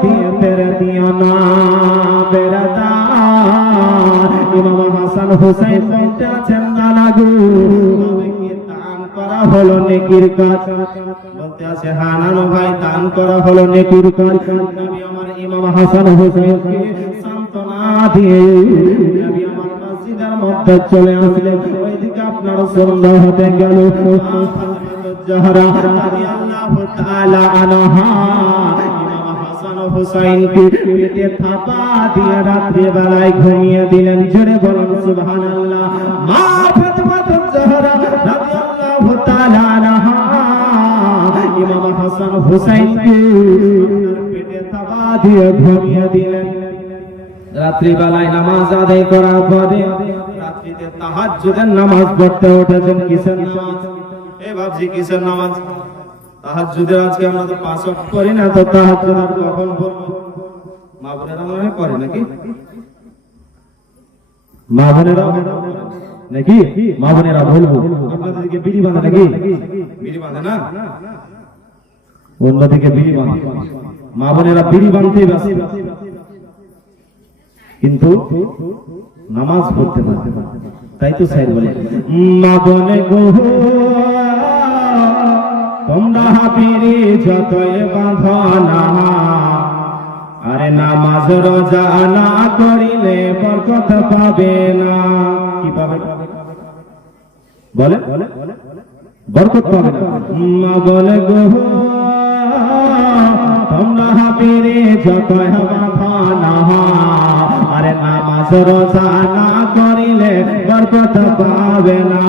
দিয়ে বেড়ে দিও না, বেড়ে দাও। ইমাম হাসান হুসাইন বলতে আছেন না লাগু তবে কি দান করা হলো নেকির কাজ? বলতে আছে হ্যাঁ নানু ভাই দান করা হলো নেকির কাজ। নবী আমার ইমাম হাসান হুসাইনকে সান্তনা দিয়ে নবী আমার মসজিদের মধ্যে চলে আসলেন। ওইদিকে আপনার সন্ধ্যা হতে গেল। ফাতিমাতুজ জাহরা রাদিয়াল্লাহু তাআলা আনহা ইমাম হাসান হুসাইনকে পেটে থাপা দিয়ে রাত্রি বেলায় ঘুমিয়ে দিলেন। জোরে বলুন সুবহানাল্লাহ। মা ফাতিমাতুজ জাহরা রাদিয়াল্লাহু তাআলা আনহা ইমাম হাসান হুসাইনকে পেটে থাপা দিয়ে ঘুমিয়ে দিলেন। রাত্রি বেলায় নামাজ আদায় করার পরে রাত্রিতে তাহাজ্জুদের নামাজ পড়তে উঠেছেন। কিসের নামাজ? এই ভাবছি কিসের নামাজ? তাহাজ্জুদের। আজকে আমরা তো 5 ওয়াক্ত করি না, তো তাহাজ্জুদ আর কখন পড়ব? মা বোনেরা মনে হয় করে নাকি? মা বোনেরা নাকি? মা বোনেরা বলবো আপনাদেরকে বিড়ি বাঁধে নাকি? বিড়ি বাঁধে না, অন্যদিকে বিড়ি বাঁধে। মা বোনেরা বিড়ি বাঁধতেই ব্যস্ত, কিন্তু নামাজ পড়তে পারতে। তাই তো সাইড বলে মা বনে গো তোমরা বিড়ি যতই বাঁধনা, আরে নামাজ রোজা না করিলে বরকত পাবে না। কি পাবে? বলে বরকত পাবে না। মা বলে গো তোমরা বিড়ি যতই বাঁধনা, আরে নামাজ রোজা না করিলে বরকত পাবে না।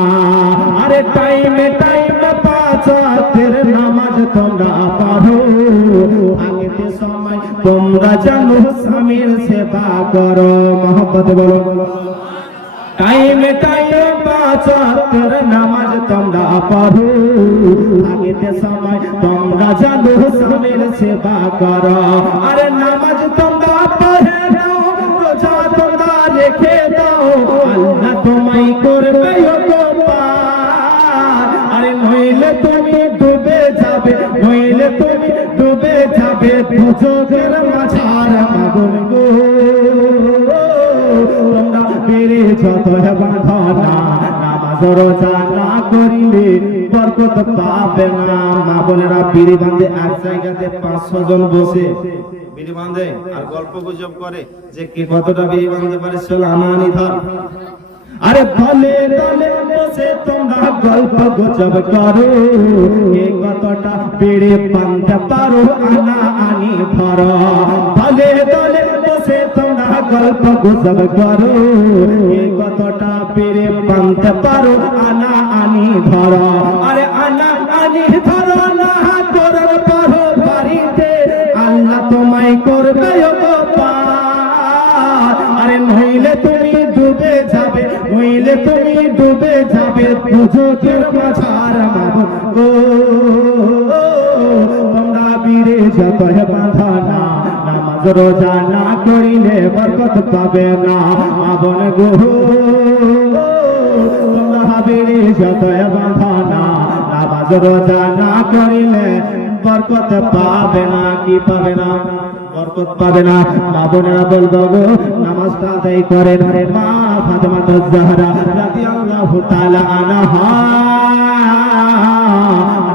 আরে টাইমে টাইমে 5 ওয়াক্তের নামাজ তোমরা পড়ো, আগেতে সময় তোমরা জানো স্বামীর সেবা করো। মহব্বত বলো। টাইমে টাইমে 5 ওয়াক্তের নামাজ তোমরা পড়ো, আগেতে সময় তোমরা জানো স্বামীর সেবা করো। আরে নামাজ তোমরা পড়ে নাও, রোজা তোমরা রেখে দাও, আল্লাহ তোমায় করবে উপকার। আরে নইলে তুমি ডুবে যাবে, নইলে তুমি ডুবে যাবে দুজকের মাঝার আগুন গো। তোমরা বেড়ে যত বাঁধনা, নামাজ রোজা না করিলে বরকত পাবে না। মা বোনেরা বিড়ি বাঁধে এক জায়গাতে 500 জন বসে বিড়ি বাঁধে আর গল্প গুজব করে যে কে কতটা বিড়ি বাঁধতে পারে। সোলামানি ধর। আরে দলে দলে বসে তোমরা গল্প গুজব করো, কে কতটা বিড়ি বাঁধতে পারো, আনা আনি ধরো। দলে দলে বসে তোমরা গল্প গুজব করো, কে কতটা বিড়ি বাঁধতে পারো, আনা আনি ধরো। আরে আনা আনি ধরো না করার পারো বাড়িতে, আল্লাহ তোমায় করবে উপকার। আরে নইলে তুমি ডুবে যাবে, নইলে তুমি ডুবে যাবে দুজকের মাঝার মাঝ গো। তোমরা বিড়ি যতই বাঁধনা, নামাজ রোজা না করিলে বরকত পাবে না। আবন গো তোমরা বিড়ি যতই বাঁধনা, নামাজ রোজা না করিলে বরকত পাবে না। কি পাবে না? বরকত পাবে না। মা বোনেরা বলবো গো নামাজটা আদায় করেন। মা ফাতিমাতুজ জাহরা রাদিয়াল্লাহু তাআলা আনহা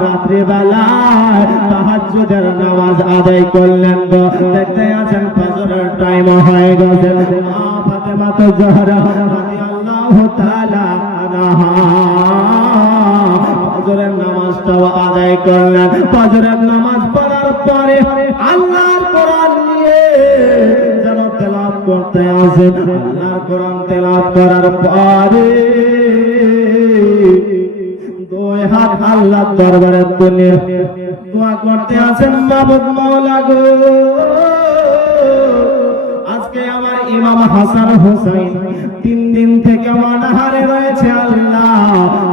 রাত্রি বেলায় তাহাজ্জুদের নামাজ আদায় করলেন গো। দেখতে আছেন ফজরের টাইম হয়ে গেছে। মা ফাতিমাতুজ জাহরা রাদিয়াল্লাহু তাআলা আনহা ফজরের নামাজটাও আদায় করলেন। ফজরের নামাজ পড়ার পরে আল্লাহর কোরআন নিয়ে যেন তেলাওয়াত করতে আসেন। আল্লাহর কোরআন তেলাওয়াত করার পরে 2 হাত আল্লাহর দরবারে তুলে দোয়া করতে আসেন। মাবুদ মাওলা গো, আজকে আমার ইমাম হাসান হুসাইন 3 দিন থেকে অনাহারে রয়েছে। আল্লাহ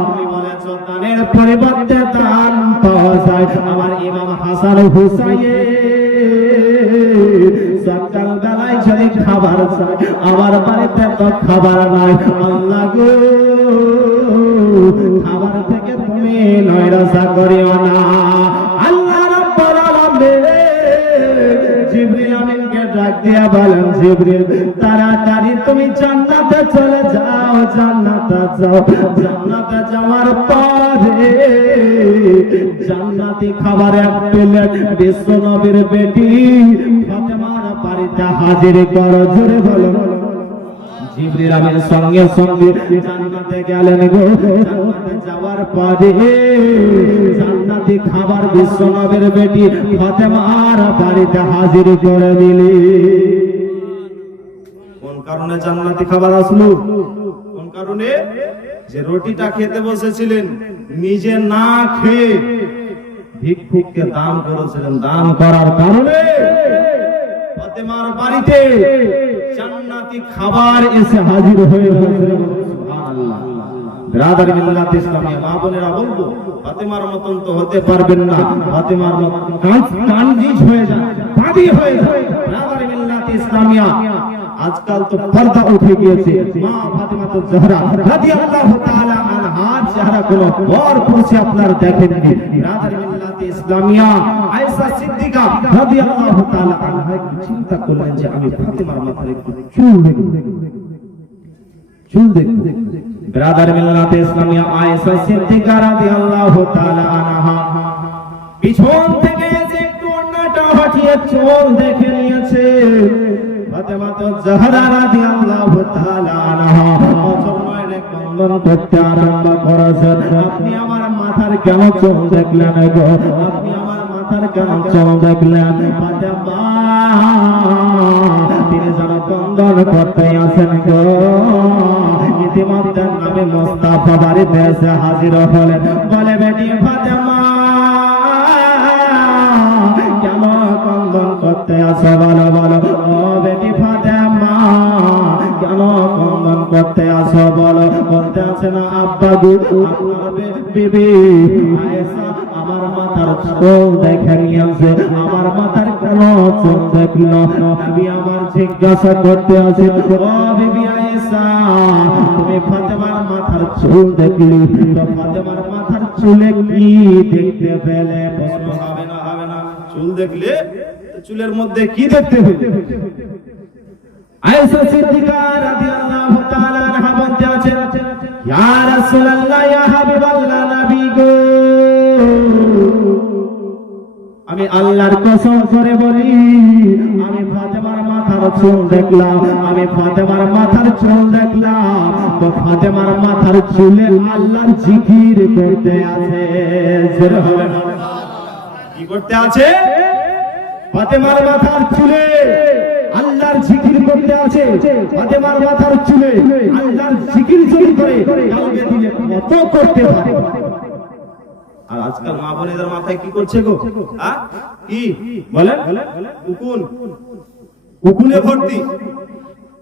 তুমি বলেছো দানের পরিবর্তে দান পাওয়া যায়। আমার ইমাম হাসান হুসাইন সকাল বেলায় যদি খাবার চাই, আমার বাড়িতে তো খাবার নাই। আল্লাহ গো, খাবার থেকে তুমি নৈরাশা করিও না। আল্লাহ রাব্বুল আলামিন জিবরিল আমিনকে ডাক দিয়া বলেন, জিবরিল তাড়াতাড়ি তুমি জান্নাতে চলে যাও, জান্নাতে যাও। জান্নাতে যাওয়ার পরে জান্নাতি খাবার এক প্লেট বিশ্ব নবীর বেটি ফাতেমার বাড়িতে হাজির করো। জোরে বলো। জিবরিল আমিন সঙ্গে সঙ্গে জান্নাতে গেলেন গো। জান্নাতে যাওয়ার পরে জান্নাতি খাবার বিশ্ব নবীর বেটি ফাতেমার বাড়িতে হাজির করে দিলি। কোন কারণে জান্নাতি খাবার আসলো? কোন কারণে? যে রুটিটা খেতে বসেছিলেন, নিজে না খেয়ে ভিক্ষুককে দান করেছিলেন। দান করার কারণে ফাতেমার বাড়িতে জান্নাতি খাবার এসে হাজির হয়ে গেছে। সুবহানাল্লাহ। ব্রাদার মিল্লাত ইসলামিয়া মা বোনেরা বলবো, ফাতেমার মতন তো হতে পারবেন না। ফাতেমার মতন কাঞ্জিজ হয়ে যায়, বাদী হয়ে যায়। ব্রাদার মিল্লাত ইসলামিয়া আজকাল তো পর্দা উঠে গিয়েছে। মা ফাতেমা তো জহরা রাদিয়াল্লাহু তাআলা আনহার চেহারা কোনো বড় পুরুষে আপনারা দেখেননি। ব্রাদার মিল্লাত ইসলামিয়া আয়েশা সিদ্দিকা রাদিয়াল্লাহু তাআলা আনহা চিন্তা করলেন যে আমি ফাতেমার মাথার একটু চুল দেখব, চুল দেখব। ব্রাদার মিল্লাত ইসলামিয়া আয়েশা সিদ্দিকা রাদিয়াল্লাহু তাআলা আনহা পিছন থেকে যে একটু ওন্নাটা হটিয়ে চুল দেখে নিয়েছে। ফাতেমা তো জহরা রাদিয়াল্লাহু তাআলা আনহা অচরণে কন্দন করতে আরম্ভ করেছেন। আপনি আমার মাথার কেন চুল দেখলেন গো? আপনি আমার মাথার কেন চুল দেখলেন? ফাতেমা তিনি যেন কন্দন করতে আছেন গো। ইতিমধ্যে নবী মুস্তাফা বাড়িতে এসে হাজির হলেন। বলে, বেটি ফাতেমা কেন কন্দন করতে আসো? বলো বলো। ও বেটি ফাতেমা কেন কন্দন করতে আসো? বলো। বলতে আছে না, আব্বা গো আপনার বিবি আয়েশা আমার মাথার চুল দেখে নিয়েছে। আমার মাথার কেন চুল দেখলো? নবী আমার জিজ্ঞাসা করতে আছে, ও বিবি আয়েশা তুমি ফাতেমার মাথার চুল দেখলি তো ফাতেমার মাথার চুলে কি দেখতে পেলে? প্রশ্ন হবে না, হবে না? চুল দেখলে চুলের মধ্যে কি দেখতে পেলে? আয়েশা সিদ্দিকা রাদিয়াল্লাহু তাআলা আনহা বলতে আছেন, ইয়া রাসূলুল্লাহ, ইয়া হাবিবাল্লাহ, নবী গো আমি আল্লাহর কসম করে বলি আমি ফাতেমার মাথার চুল দেখলাম। আমি ফাতেমার মাথার চুল দেখলাম তো ফাতেমার মাথার চুলে আল্লাহর জিকির করতে আছে। জোরে হবে না? কি করতে আছে? ফাতেমার মাথার চুলে আল্লাহর জিকির করতে আছে। ফাতেমার মাথার চুলে আল্লাহর জিকির যদি করে কালকে দিলে কত করতে পারে। আর আজকাল মা বোনেদের মাথায় কি করছে গো? কি বলেন? উকুন, উকুনে ভর্তি।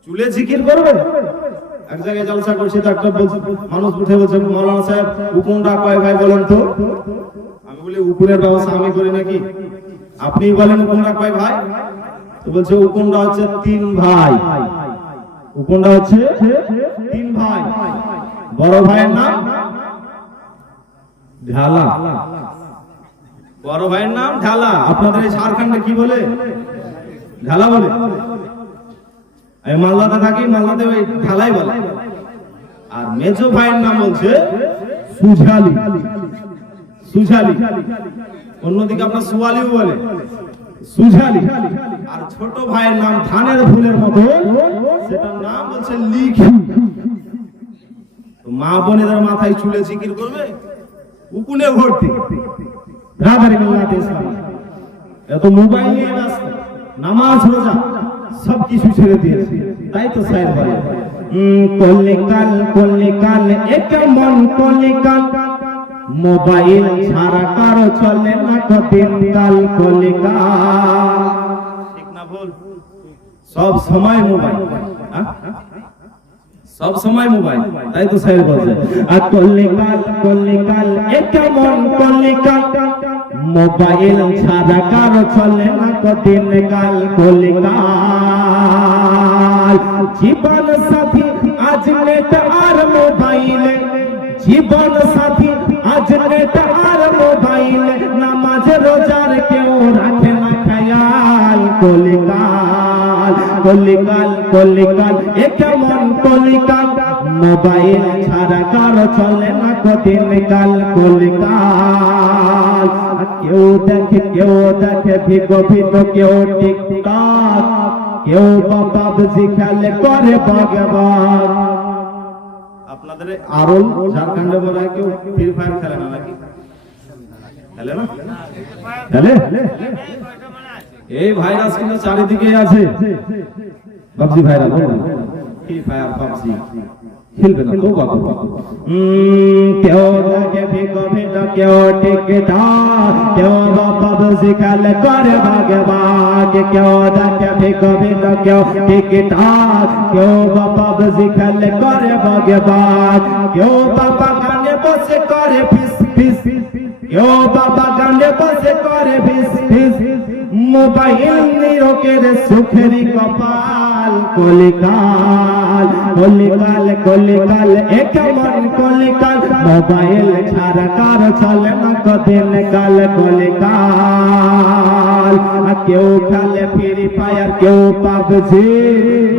চুলে জিকির করবে। এক জায়গায় জলসা করছে তো একটা মানুষ উঠে বলছে, মাওলানা সাহেব উকুনটা কয় ভাই বলেন তো? আমি বলি, উকুনের ব্যবস্থা আমি করি নাকি? আপনি বলেন উকুনটা কয় ভাই? তো বলছে উকুনটা হচ্ছে 3 ভাই। উকুনটা হচ্ছে 3 ভাই। বড় ভাইয়ের নাম ঢালা। বড় ভাইয়ের নাম ঢালা। আপনাদের এই ঝাড়খণ্ডে কি বলে? ঢালা বলে। আমি মালদাতে থাকি, মালদাতে ওই ঢালাই বলে। আর মেজো ভাইয়ের নাম বলছে সুঝালি। সুঝালি। অন্যদিকে আপনার সুয়ালিও বলে, সুঝালি। আর ছোট ভাইয়ের নাম ধানের ফুলের মতো, সেটার নাম বলছে লিখি। তো মা বোনেদের মাথায় চুলে জিকির করবে, উকুনে ভর্তি। ব্রাদার মিল্লাত ইসলাম এত মোবাইল নিয়ে ব্যস্ত, নামাজ রোজা সব কিছু ছেড়ে দিয়েছে। তাই তো সাহেব বলে, কলিকাল এক মন কলিকাল, মোবাইল ছাড়া কারো চলে না কদিন কাল। কলিকাল ঠিক না ভুল? সব সময় মোবাইল, সব সময় মোবাইল। তাই তো সাহেব বলছে, আর কলিকাল এক মন কলিকাল, মোবাইল ছাড়া কারো চলে না কদিন কাল। কলিকাল জীবন সাথী আজ নেট আর মোবাইলে, জীবন সাথী আজ নেট আর মোবাইলে, নামাজ রোজার কেউ রাখে না খেয়াল। কলিকাল কলিকাল কলিকাল এ কেমন কলিকাল, মোবাইল ছাড়া কারো চলে না কঠিন কাল। কলিকাল কেউ দেখে ভিগো ভিডিও, কেউ টিকটক, কেউ পাবজি খেলে করে বাগবাগ। আপনাদের আরল ঝাড়খণ্ডে বলা কেউ ফ্রি ফায়ার খেলে না নাকি? খেলে না? খেলে? এই ভাইরাস কিন্তু চারিদিকে আছে। PUBG virus, free fire PUBG খেলবে না তো বাবা। কেউ দেখে ভিগো ভিডিও, কেউ টিকটক, কেউ পাবজি খেলে করে বাগবাগ। কেউ দেখে ভিগো ভিডিও, কেউ টিকটক, কেউ পাবজি খেলে করে বাগবাগ। কেউ বাবা গানে বসে করে ফিস ফিস, কেউ বাবা গানে বসে করে ফিস ফিস। মোবাইল নিরোকের সুখেরি কপাল। কলিকাল কলিকাল কলিকাল এ কেমন কলিকাল, মোবাইল ছাড়া কার চলে না কদিন কাল। কলিকাল কেউ খেলে ফ্রি ফায়ার, কেউ পাবজি,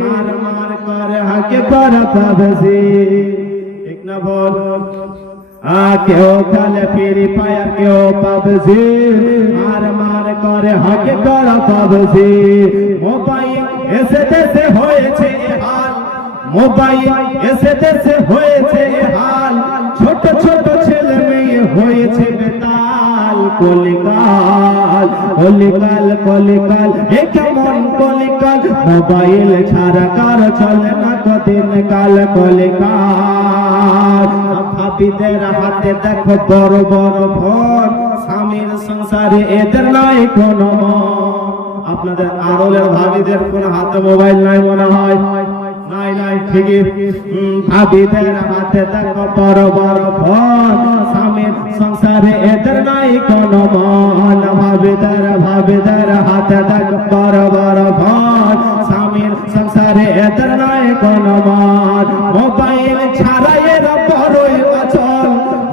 মার মার করে হাকে করে পাবজি। ঠিক না বল? কেউ খেলে ফ্রি ফায়ার, কেউ পাবজি, মার মার করে হাকে করে পাবজি। মোবাইল এসে দেশে হয়েছে হাল, মোবাইল এসে দেশে হয়েছে হাল, ছোট ছোট ছেলে মেয়ে হয়েছে বেতাল। কলিকাল কলিকাল কলিকাল এ কেমন কলিকাল, মোবাইল ছাড়া কার চলে না কদিন কাল। কলিকাল ভাবিদের হাতে দেখো বড় বড় ফোন, স্বামীর সংসারে এদের নাই কোনো মন। আপনাদের আরলের ভাবিদের কোন হাতে মোবাইল নাই মনে হয়? নাই নাই, ঠিকই। ভাবিদের হাতে দেখো বড় বড় ফোন, স্বামীর সংসারে এদের নাই কোনো মন। ভাবিদের হাতে দেখো বড় বড় ফোন, স্বামীর সংসারে এদের নাই কোনো মন। মোবাইল ছাড়া এরা বড়ই অচল,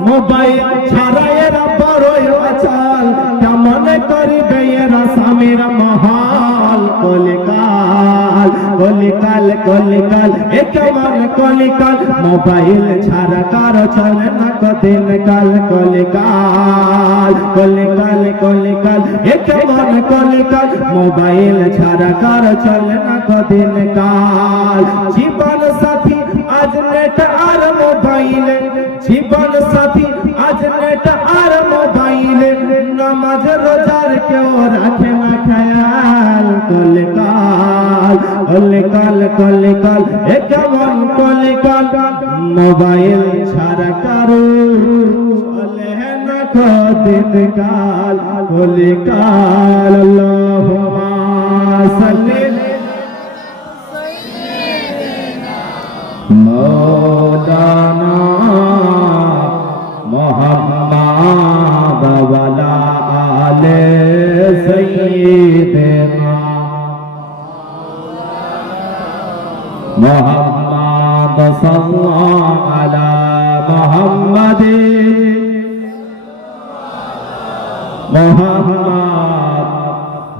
মোবাইল ছাড়া এরা বড়ই অচল, কেমন করিবে এরা স্বামীর মহাল। কলিকাল কলিকাল কলিকাল এ কেমন কলিকাল, মোবাইল ছাড়া কারো চলে না কদিন কাল। কলিকাল কলিকাল কলিকাল এ কেমন কলিকাল, মোবাইল ছাড়া কারো চলে না কদিন কাল। জীবন সাথী আজ নেট আর মোবাইলে, জীবন সাথী আজ নেট আর মোবাইলে, নামাজ রোজার কেউ রাখে না খেয়াল। কলিকাল কলিকাল কলিকাল এ কেমন কলিকাল, মোবাইল ছাড়া কারো চলে না কদিন কাল। কলিকাল আল্লাহুম্মা সাল্লি মৌলানা মুহাম্মদ ওয়ালা আলে সাইয়্যিদিনা মুহাম্মদ সাল্লাল্লাহু আলা মুহাম্মদ মুহাম্মদ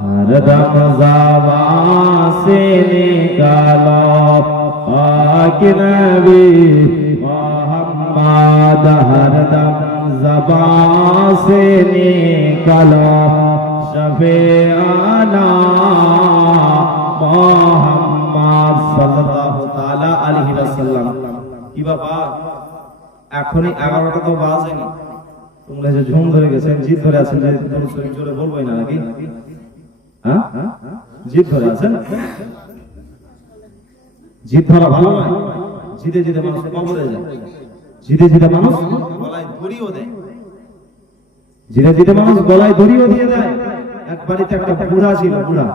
হরদম ज़बान से निकालो पाक नबी मोहम्मद, हरदम ज़बान से निकालो शफ़ीअना मोहम्मद सल्लल्लाहु ताला अलैहि वसल्लम। কি বাবা এখনই 11টা তো বাজেনি, তোমরা যে ঝুম ধরে গেছেন, জিদ ধরে আছেন যে জোরে বলবোই না নাকি? হ্যাঁ, জিদ ধরে আছেন। জিদ ধরা ভালো নয়, জিদে জিদে মানুষ কবরে যায়, জিদে জিদে মানুষ গলায় দড়িও দেয়, জিদে জিদে মানুষ গলায় দড়িও দিয়ে দেয়। এক বাড়িতে একটা বুড়া ছিল, বুড়া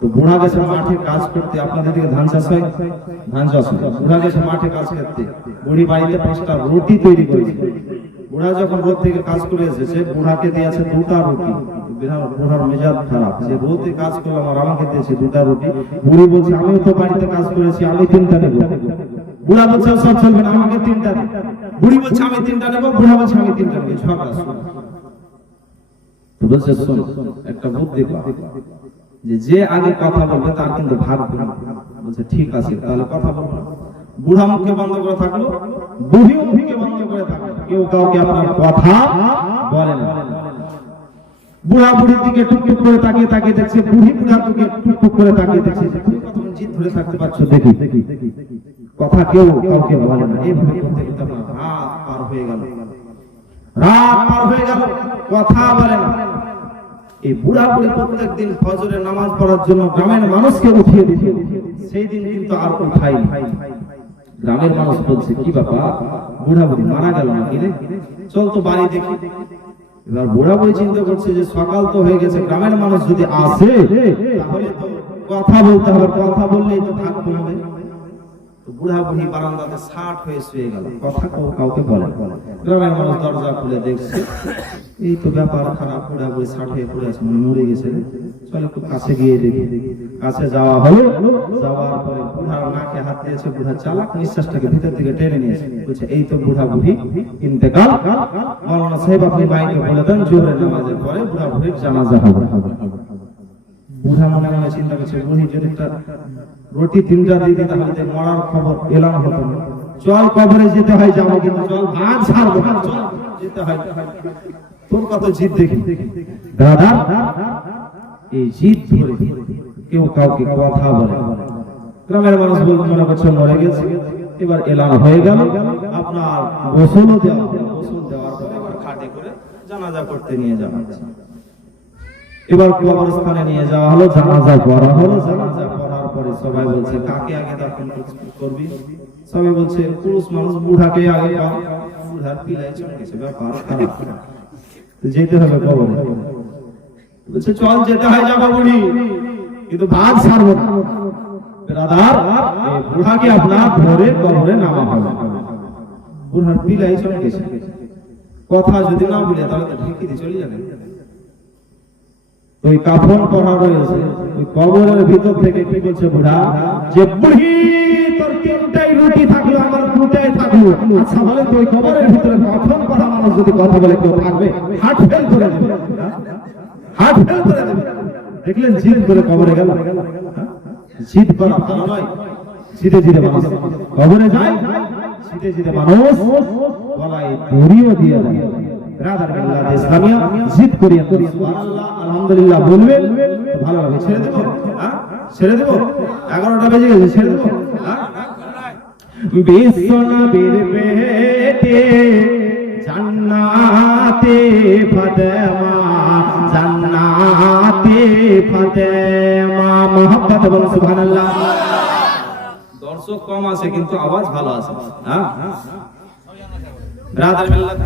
তো বুড়া গেছে মাঠে কাজ করতে। আপনাদের দিকে ধান চাষ হয়? ধান চাষ হয়। বুড়া গেছে মাঠে কাজ করতে, বুড়ি বাড়িতে 5টা রুটি তৈরি করেছে। বুড়া যখন রোদ থেকে কাজ করে এসেছে, বুড়াকে দিয়েছে 2টা রুটি। বুড়ার মেজাজ খারাপ, যে রোদে কাজ করলাম আর আমাকে দিয়েছে 2টা রুটি। বুড়ি বলছে আমিও তো বাড়িতে কাজ করেছি, আমি 3টা নেব। বুড়া বলছে সব চলবে না, আমাকে 3টা দিন। বুড়ি বলছে আমি 3টা নেব, বুড়া বলছে আমি 3টা নেব। ঝগড়া শুরু। তো বলছে শোন, একটা বুদ্ধি পা, যে আগে কথা বলবে তার কিন্তু ভাগ হবে। বলছে ঠিক আছে, তাহলে কথা বলবো। বুড়া মুখে বন্ধ করে থাকলো, বুড়ি মুখে বন্ধ করে থাকলো, কেউ কাউকে আপনার কথা বলে না। বুড়া বুড়ির দিকে টুকটুক করে তাকিয়ে তাকিয়ে দেখছে, বুড়ি বুড়ার দিকে টুকটুক করে তাকিয়ে দেখছে। তুমি কতক্ষণ জিদ ধরে থাকতে পারছো দেখি, কথা কেউ কাউকে বলে না। এইভাবে করতে করতে আমার রাত পার হয়ে গেল, রাত পার হয়ে গেল, কথা বলে না। এই বুড়া বুড়ি প্রত্যেকদিন ফজরের নামাজ পড়ার জন্য গ্রামের মানুষকে উঠিয়ে দিত, সেই দিন কিন্তু আর উঠাই। গ্রামের মানুষ বলছে কি বাবা, বুড়া বুড়ি মারা গেল নাকি রে, চল তো বাড়ি দেখি। এবার বুড়া বুড়ি চিন্তা করছে যে সকাল তো হয়ে গেছে, গ্রামের মানুষ যদি আসে তাহলে তো কথা বলতে হবে, কথা বললেই তো ভাগ হবে। বুড়া বুড়ি বারান্দাতে 60 হয়ে শুয়ে গেল, কথা কাউকে বলে। গ্রামের মানুষ দরজা খুলে দেখছে এই তো ব্যাপার খারাপ, বুড়া বুড়ি 60 হয়ে পড়ে আছে, মরে গেছে। চল একটু কাছে গিয়ে দেখি। কাছে যাওয়া হলো, যাওয়ার পরে বুড়ার নাকে হাত দিয়েছে। বুড়া চালাক, নিঃশ্বাসটাকে ভিতর থেকে টেনে নিয়েছে। বলছে এই তো বুড়া বুড়ি ইন্তেকাল, মাওলানা সাহেব আপনি বাইকে বলে দেন জোহরের নামাজের পরে বুড়া বুড়ির জানাজা হবে। বুড়া মনে মনে চিন্তা করছে, বুড়ি যদি একটা রুটি 3টা দিয়ে দিতে তাহলে মরার খবর এলাম হতো না। চল কবরে যেতে হয় যাবো, কিন্তু চল ভাগ ছাড়বো না, চল যেতে হয়। তোর কত জিদ দেখি দাদা, এই জিদ ধরে কেউ কাউকে কথা বলে। গ্রামের মানুষ বলতে মনে করছে মরে গেছে। এবার এলান হয়ে গেল, আপনার গোসলও দেওয়া, গোসল দেওয়ার পরে এবার খাটে করে জানাজা করতে নিয়ে যাওয়া হচ্ছে। এবার কবরস্থানে নিয়ে যাওয়া হলো, জানাজা পড়া হলো। জানাজা পড়ার পরে সবাই বলছে কাকে আগে দাফন করবি? সবাই বলছে পুরুষ মানুষ বুড়াকে আগে কর। বুড়ার পিলাই চমকেছে, ব্যাপার খারাপ, যেতে হবে কবরে। বলছে চল যেতে হয় যাবো বুড়ি, কিন্তু ভাগ ছাড়বো না। ব্রাদার, এই বুড়াকে আপনার ধরে কবরে নামা হবে। বুড়ার পিলাই চমকেছে, কথা যদি না বলে তাহলে তো ঢেকে দিয়ে চলে যাবে। ওই কাফন করা রয়েছে, ওই কবরের ভিতর থেকে কি বলছে বুড়া, যে বুড়ি তোর 3টাই রুটি থাকলো, আমার 2টাই থাকলো। আচ্ছা বলে তো ওই কবরের ভিতরে কাফন করা মানুষ যদি কথা বলে কেউ থাকবে? হার্ট ফেল করে দেবে, হার্ট ফেল করে দেবে। দেখলেন জিদ করে কবরে গেল। জিদ করা ভালো নয়, জিদে জিদে মানুষ কবরে যায়, জিদে জিদে মানুষ গলায় দড়িও দিয়ে দেয়। ইসলামিয়া জিদ করিয়া সুবহানাল্লাহ আলহামদুলিল্লাহ বলবেন, ভালো লাগে। ছেড়ে দেব, ছেড়ে দেব, 11টা বেজে গেছে, ছেড়ে দেব। বিশ্বনবীর পেটে জান্নাতে ফাতেমা, জান্নাতে ফাতেমা। মোহাম্মদ বলুন সুবহানাল্লাহ। দর্শক কম আছে কিন্তু আওয়াজ ভালো আছে। হ্যাঁ ব্রাদার মিল্লাত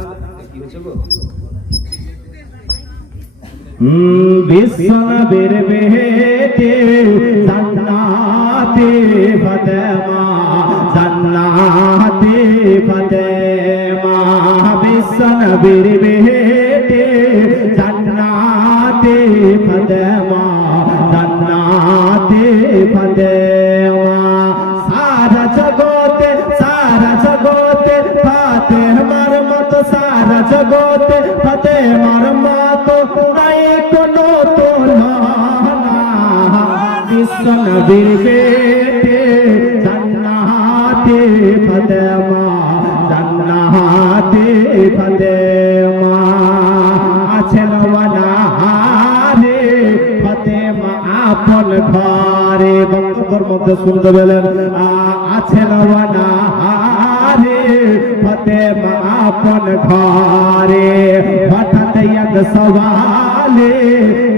বিশ্বনবীর পেটে জান্নাতে ফাতেমা, জান্নাতে ফাতেমা। বিশ্বনবীর পেটে জান্নাতে ফাতেমা, জান্নাতে ফাতেমা। সারা জগতে, সারা জগতে ফাতেমার মতো, সারা জগতে ফাতেমার মতো নাই কোনো তুলনা। বিশ্বনবীর পেটে জান্নাতে ফাতেমা, জান্নাতে ফাতেমা। আছেন ওয়ানারে ফাতেমা আপন ঘরে। বক্তব্যের মধ্যে শুনতে পেলেন, আছেন ওয়ানারে ফাতেমা আপন ঘরে। হঠাৎ এক সওয়ালে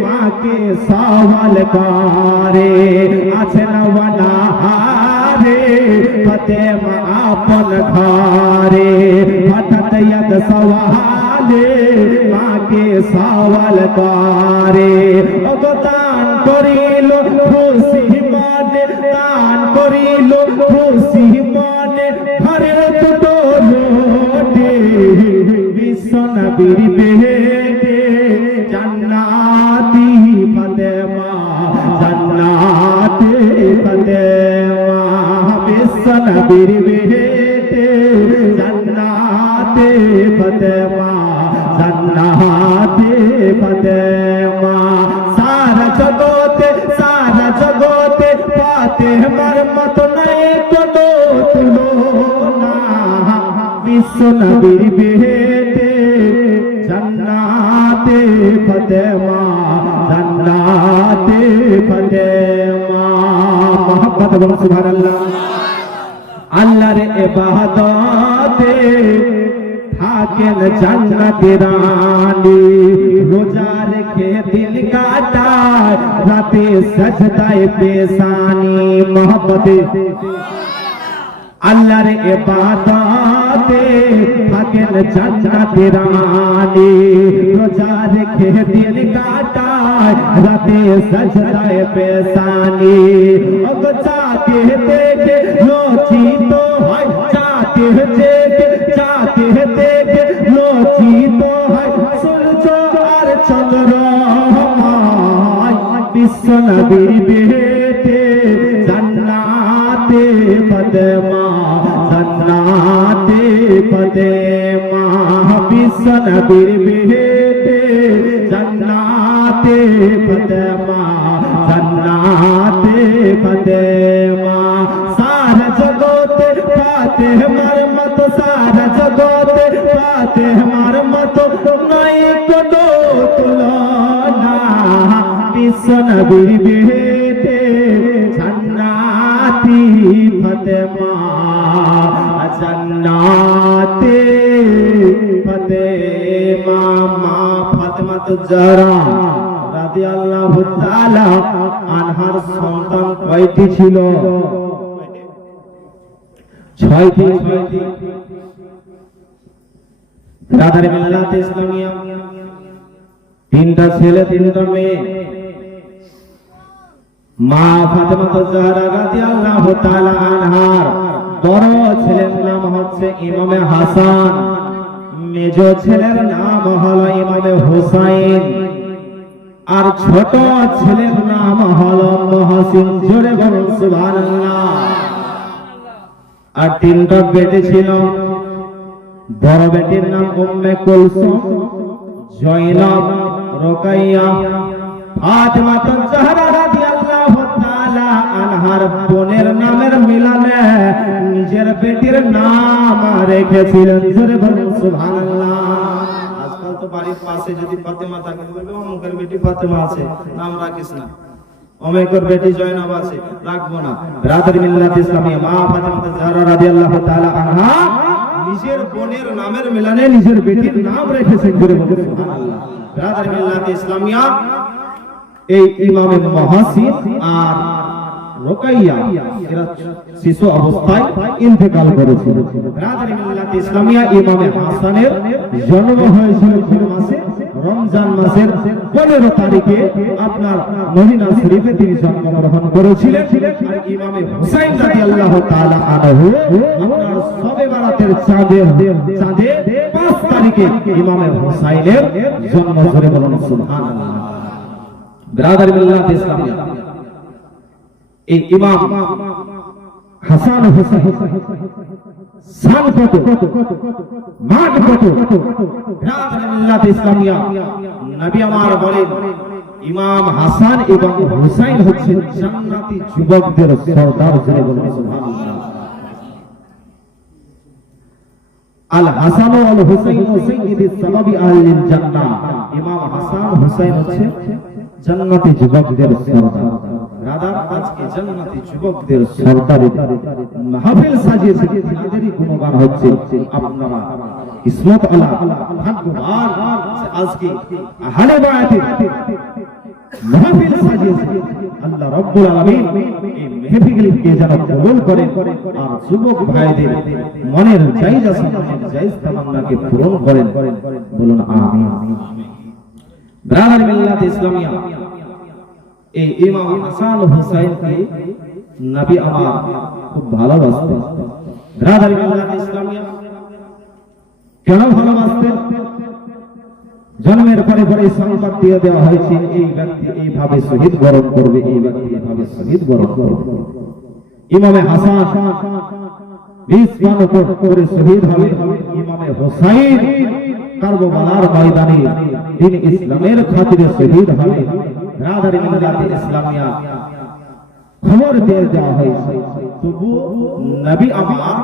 মাকে সওয়াল করে, আছেন ওয়ানারে ফাতেমা আপন ঘরে। হঠাৎ এক সওয়ালে মাকে সওয়াল করে, অবদান করিল খুশি মনে, দান করিল খুশি মনে ঘরের দুটো রুটি। নবীর বেটে জান্নাতি ফাতেমা জান্নাতে ফাতেমা বিশ্ব নবীর বেটে জান্নাতে ফাতেমা জান্নাতে ফাতেমা সারা জগতে ফাতেমার মতো নাই কোনো তুলনা বিশ্ব নবীর বেটে জান্নাতে ফাতেমা জান্নাতে ফাতেমা মোহাম্মদ বলুন সুবহানাল্লাহ আল্লাহর ইবাদতে থাকেন জান্নাতের রানী রোজা রেখে দিন কাটায় রাতে সাজদায় পেশানি মোহাম্মদে আল্লাহর ইবাদতে থাকেন জান্নাতের রানী রোজা রেখে দিন কাটায় রাতে সাজদায় পেশানি अब चाहते देखे लोचित হয় चाहते देखे लोचित হয় সূর্য আর চন্দ্র বিশ্ব নবীর বেটে জান্নাতে ফাতেমা জান্নাতে ফাতেমা বিশ্ব নবীর বেটে জান্নাতে ফাতেমা জান্নাতে ফাতেমা সারা জগতে ফাতেমার মতো সারা জগতে ফাতেমার মতো নাই কোনো তুলনা বিশ্ব নবীর বেটে জান্নাতি ফাতেমা জান্নাতে ফাতেমা মা ফাতেমা তো জাহরা রাদিয়াল্লাহু তাআলা আনহার সন্তান কয়টি ছিল? ছয়টি। রাদারে মিল্লাতে ইসলামিয়া তিনটা ছেলে তিনটা মেয়ে। মা ফাতেমা তো জাহরা রাদিয়াল্লাহু তাআলা আনহার বড় ছেলের নাম হচ্ছে ইমামে হাসান, মেজ ছেলের নাম হলো ইমামে হুসাইন, আর ছোট ছেলের নাম হলো মহসিন। জোরে বলুন সুবহানাল্লাহ। আর তিনটা বেটি ছিল। বড় বেটির নাম উম্মে কুলসুম, জয়নব, রুকাইয়া। ফাতেমা তো জাহরা রাদিয়াল্লাহু তাআলা আনহার বোনের নামের মিলানে নিজের বেটির নাম রেখেছিলেন। জোরে বলুন সুবহানাল্লাহ। আজকাল তো বাড়ির পাশে যদি ফাতেমা থাকে বলবে অমুকের বেটি ফাতেমা আছে, নাম রাখিস না। অমুকের বেটি জয়নব আছে, রাখবো না। রাদার মিল্লাত ইসলামিয়া মা ফাতেমা জাহরা রাদিয়াল্লাহু তাআলা আনহা নিজের বোনের নামের মিলানে নিজের বেটির নাম রেখেছেন। জোরে বলুন সুবহানাল্লাহ। রাদার মিল্লাত ইসলামিয়া এই ইমামে মহসিন আর রুকাইয়া এরা শিশু অবস্থায় ইন্তেকাল করেছিল। রাদারি মিল্লাত ইসলামিয়া ইমামে হাসানের জন্ম হয়েছিল কোন মাসে? রমজান মাসের 15 তারিখে আপনার মদিনা শরীফে তিনি জন্মগ্রহণ করেছিলেন। আর ইমামে হুসাইন রাদিয়াল্লাহু তাআলা আনহু আপনার শবে বারাতের চাঁদে 5 তারিখে ইমামে হুসাইনের জন্ম। ধরে বলুন সুবহানাল্লাহ। রাদারি মিল্লাত ইসলামিয়া এই ইমাম হাসান হুসাইন শান কত, মান কত। রাদারি মিল্লাত ইসলামিয়া নবী আমার বলেন ইমাম হাসান এবং হুসাইন হচ্ছেন জান্নাতি যুবকদের সরদার। জোরে বলুন সুবহানাল্লাহ। আল হাসান ওয়াল হুসাইন সাইয়্যিদি সাবাবি আহলিল জান্নাহ। ইমাম হাসান হুসাইন হচ্ছে জান্নাতি যুবকদের সরদার। রাদার আজকে জান্নাতি যুবকদের সরদারের মাহফিল সাজিয়েছে, তাদেরই গুণগান হচ্ছে। আপনারা কিসমত আলা ভাগ্যবান আজকে আহলে বায়াতের মাহফিল সাজিয়েছে। আল্লাহ রাব্বুল আলামিন এই মাহফিলকে যেন কবুল করেন আর যুবক ভাইদের মনের চাহিদা সম্পূর্ণ জায়েজ তামান্নাকে পূরণ করেন। বলুন আমিন। ব্রাদার মিল্লাত ইসলামিয়া এই ইমাম হাসান হুসাইনকে নবী আমার খুব ভালোবাসতেন। ব্রাদার মিল্লাত ইসলামিয়া কেন ভালোবাসতেন? জন্মের পরে পরে সংবাদ দিয়ে দেওয়া হয়েছে এই ব্যক্তি এইভাবে শহীদ বরণ করবে, এই ব্যক্তি এইভাবে শহীদ বরণ করবে। ইমামে হাসান 20 রান করে শহীদ হবে। ইমামে হোসাইন কারবালার ময়দানে দিন ইসলামের খাতিরে শহীদ হবে। রাদারি মিল্লাতে ইসলামিয়া খবর দিয়ে দেওয়া হয়েছে। তবু নবী আমার